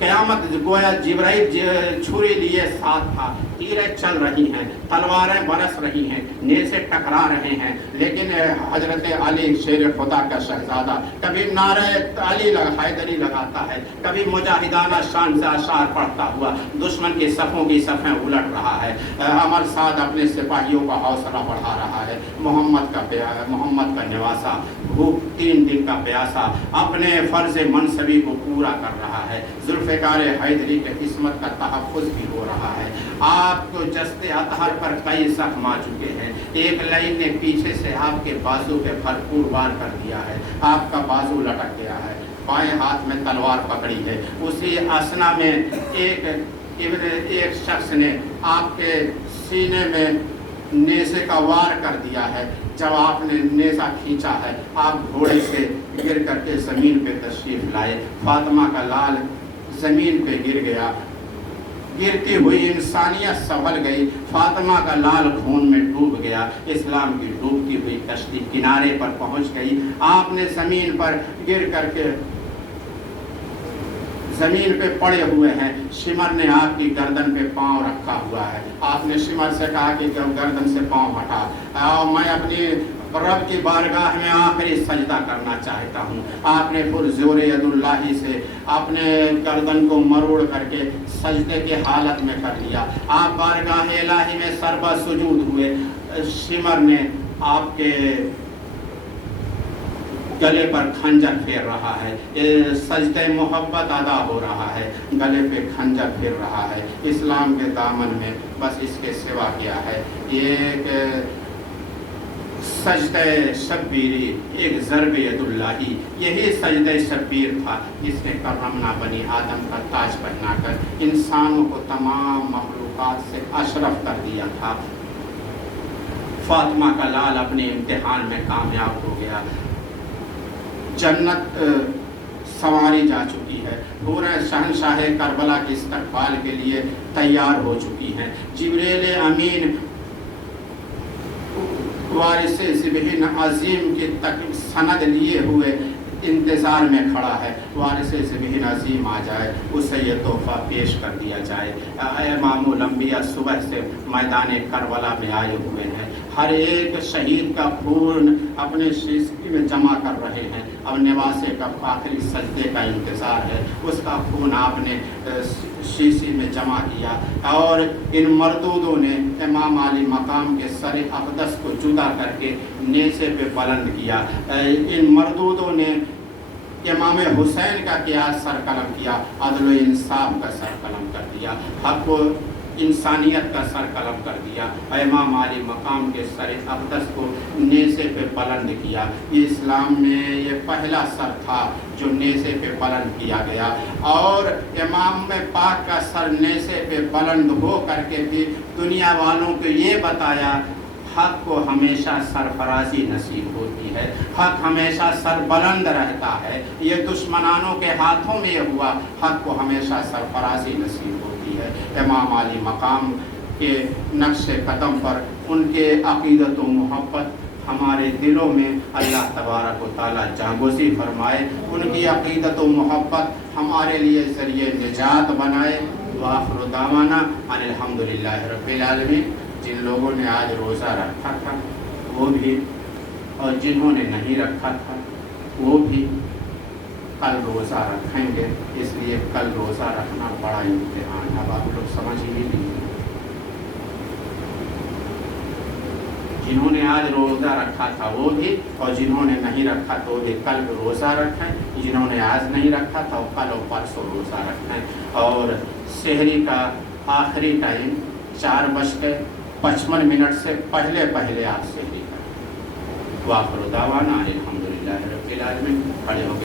कयामत गोया जिब्राइल छुरी लिए साथ था। तीरें चल रही हैं, तलवारें बरस रही हैं, नेज़े टकरा रहे हैं, लेकिन हजरत अली शेर खुदा का शहजादा कभी नारे अली हैदरी लगाता है, कभी मुजाहिदाना शान से अशार पढ़ता हुआ दुश्मन की सफ़ों की सफ़ें उलट रहा है। अमर साद अपने सिपाहियों का हौसला बढ़ा रहा है। मोहम्मद का निवासा भूख 3 दिन का प्यासा अपने फ़र्ज़ मनसबी को पूरा कर रहा है। जुल्फ़िकार हैदरी के किस्मत का तहफ़्फ़ुज़ भी हो रहा है। आपको जस्ते अतहर पर कई ज़ख्म आ चुके हैं। एक लाइन ने पीछे से आपके बाजू पे भरपूर वार कर दिया है, आपका बाजू लटक गया है, बाएं हाथ में तलवार पकड़ी है। उसी असना में एक शख्स ने आपके सीने में नेज़े का वार कर दिया है। जब आपने नेज़ा खींचा है, आप घोड़े से गिर करके ज़मीन पे तशरीफ़ लाए। फातिमा का लाल ज़मीन पे गिर गया, गिरती हुई इंसानियत संभल गई। फातिमा का लाल खून में डूब गया। इस्लाम की डूबती हुई कश्ती किनारे पर पहुंच गई। आपने ज़मीन पर गिर करके ज़मीन पे पड़े हुए हैं। शिमर ने आपकी गर्दन पे पाँव रखा हुआ है। आपने शिमर से कहा कि जब गर्दन से पाँव हटा, मैं अपनी रब की बारगाह में आखिरी सजदा करना चाहता हूँ। आपने पुरज़ोर यदुल्लाही से अपने गर्दन को मरोड़ करके सजदे के हालत में कर लिया। आप बारगाह इलाही में सरबा सुजूद हुए। शिमर ने आपके गले पर खंजर फेर रहा है, सजदे मोहब्बत अदा हो रहा है, गले पे खंजर फेर रहा है। इस्लाम के दामन में बस इसके सिवा क्या है? एक सजदे शब्बीरी, एक ज़रबे यदुल्लाही। यही सजदे शब्बीर था जिसने करमना बनी आदम का ताज पहनाकर इंसानों को तमाम मखलूक़ात से अशरफ कर दिया था। फातिमा का लाल अपने इम्तिहान में कामयाब हो गया। जन्नत संवारी जा चुकी है। पूरे शहनशाह करबला के इस्तक़बाल के लिए तैयार हो चुकी हैं। जिब्रील अमीन वारिस ज़िबहिन अज़ीम की तक सनद लिए हुए انتظار میں کھڑا ہے وارث ذبح عظیم آ جائے اسے یہ تحفہ پیش کر دیا جائے۔ امام الانبیاء صبح سے میدان کربلا میں آئے ہوئے ہیں، ہر ایک شہید کا خون اپنے شیشے میں جمع کر رہے ہیں، اب نواسے کا آخری سجدے کا انتظار ہے، اس کا خون آپ نے شیشے میں جمع کیا، اور ان مردودوں نے امام علی مقام کے سر اقدس کو جدا کر کے نیزے پہ بلند کیا۔ ان مردودوں نے امام حسین کا کیا سر قلم کیا، عدل و انصاف کا سر قلم کر دیا، حق و انسانیت کا سر قلم کر دیا، امام علی مقام کے سر اقدس کو نیزے پہ بلند کیا۔ یہ اسلام میں یہ پہلا سر تھا جو نیزے پہ بلند کیا گیا، اور امام پاک کا سر نیزے پہ بلند ہو کر کے بھی دنیا والوں کو یہ بتایا حق کو ہمیشہ سرفرازی نصیب ہوتی ہے، حق ہمیشہ سر بلند رہتا ہے، یہ دشمنانوں کے ہاتھوں میں یہ ہوا، حق کو ہمیشہ سرفرازی نصیب ہوتی ہے۔ امام علی مقام کے نقش قدم پر ان کے عقیدت و محبت ہمارے دلوں میں اللہ تبارک و تعالیٰ جاگوزی فرمائے، ان کی عقیدت و محبت ہمارے لیے ذریعہ نجات بنائے۔ وآخر دعوانا ان الحمدللہ رب العالمین۔ جن لوگوں نے آج روزہ رکھا تھا وہ بھی، اور جنہوں نے نہیں رکھا تھا وہ بھی کل روزہ رکھیں گے، اس لیے کل روزہ رکھنا بڑا امتحان ہے، اب آپ لوگ سمجھ ہی لیجیے۔ جنہوں نے آج روزہ رکھا تھا وہ بھی، اور جنہوں نے نہیں رکھا تو وہ بھی کل روزہ رکھیں، جنہوں نے آج نہیں رکھا تھا وہ کل اور پرسوں روزہ رکھیں، اور سحری کا آخری ٹائم 4:55 سے پہلے آپ سحری کریں۔ وآخر دعوانا الحمدللہ رب العالمین۔ کھڑے ہو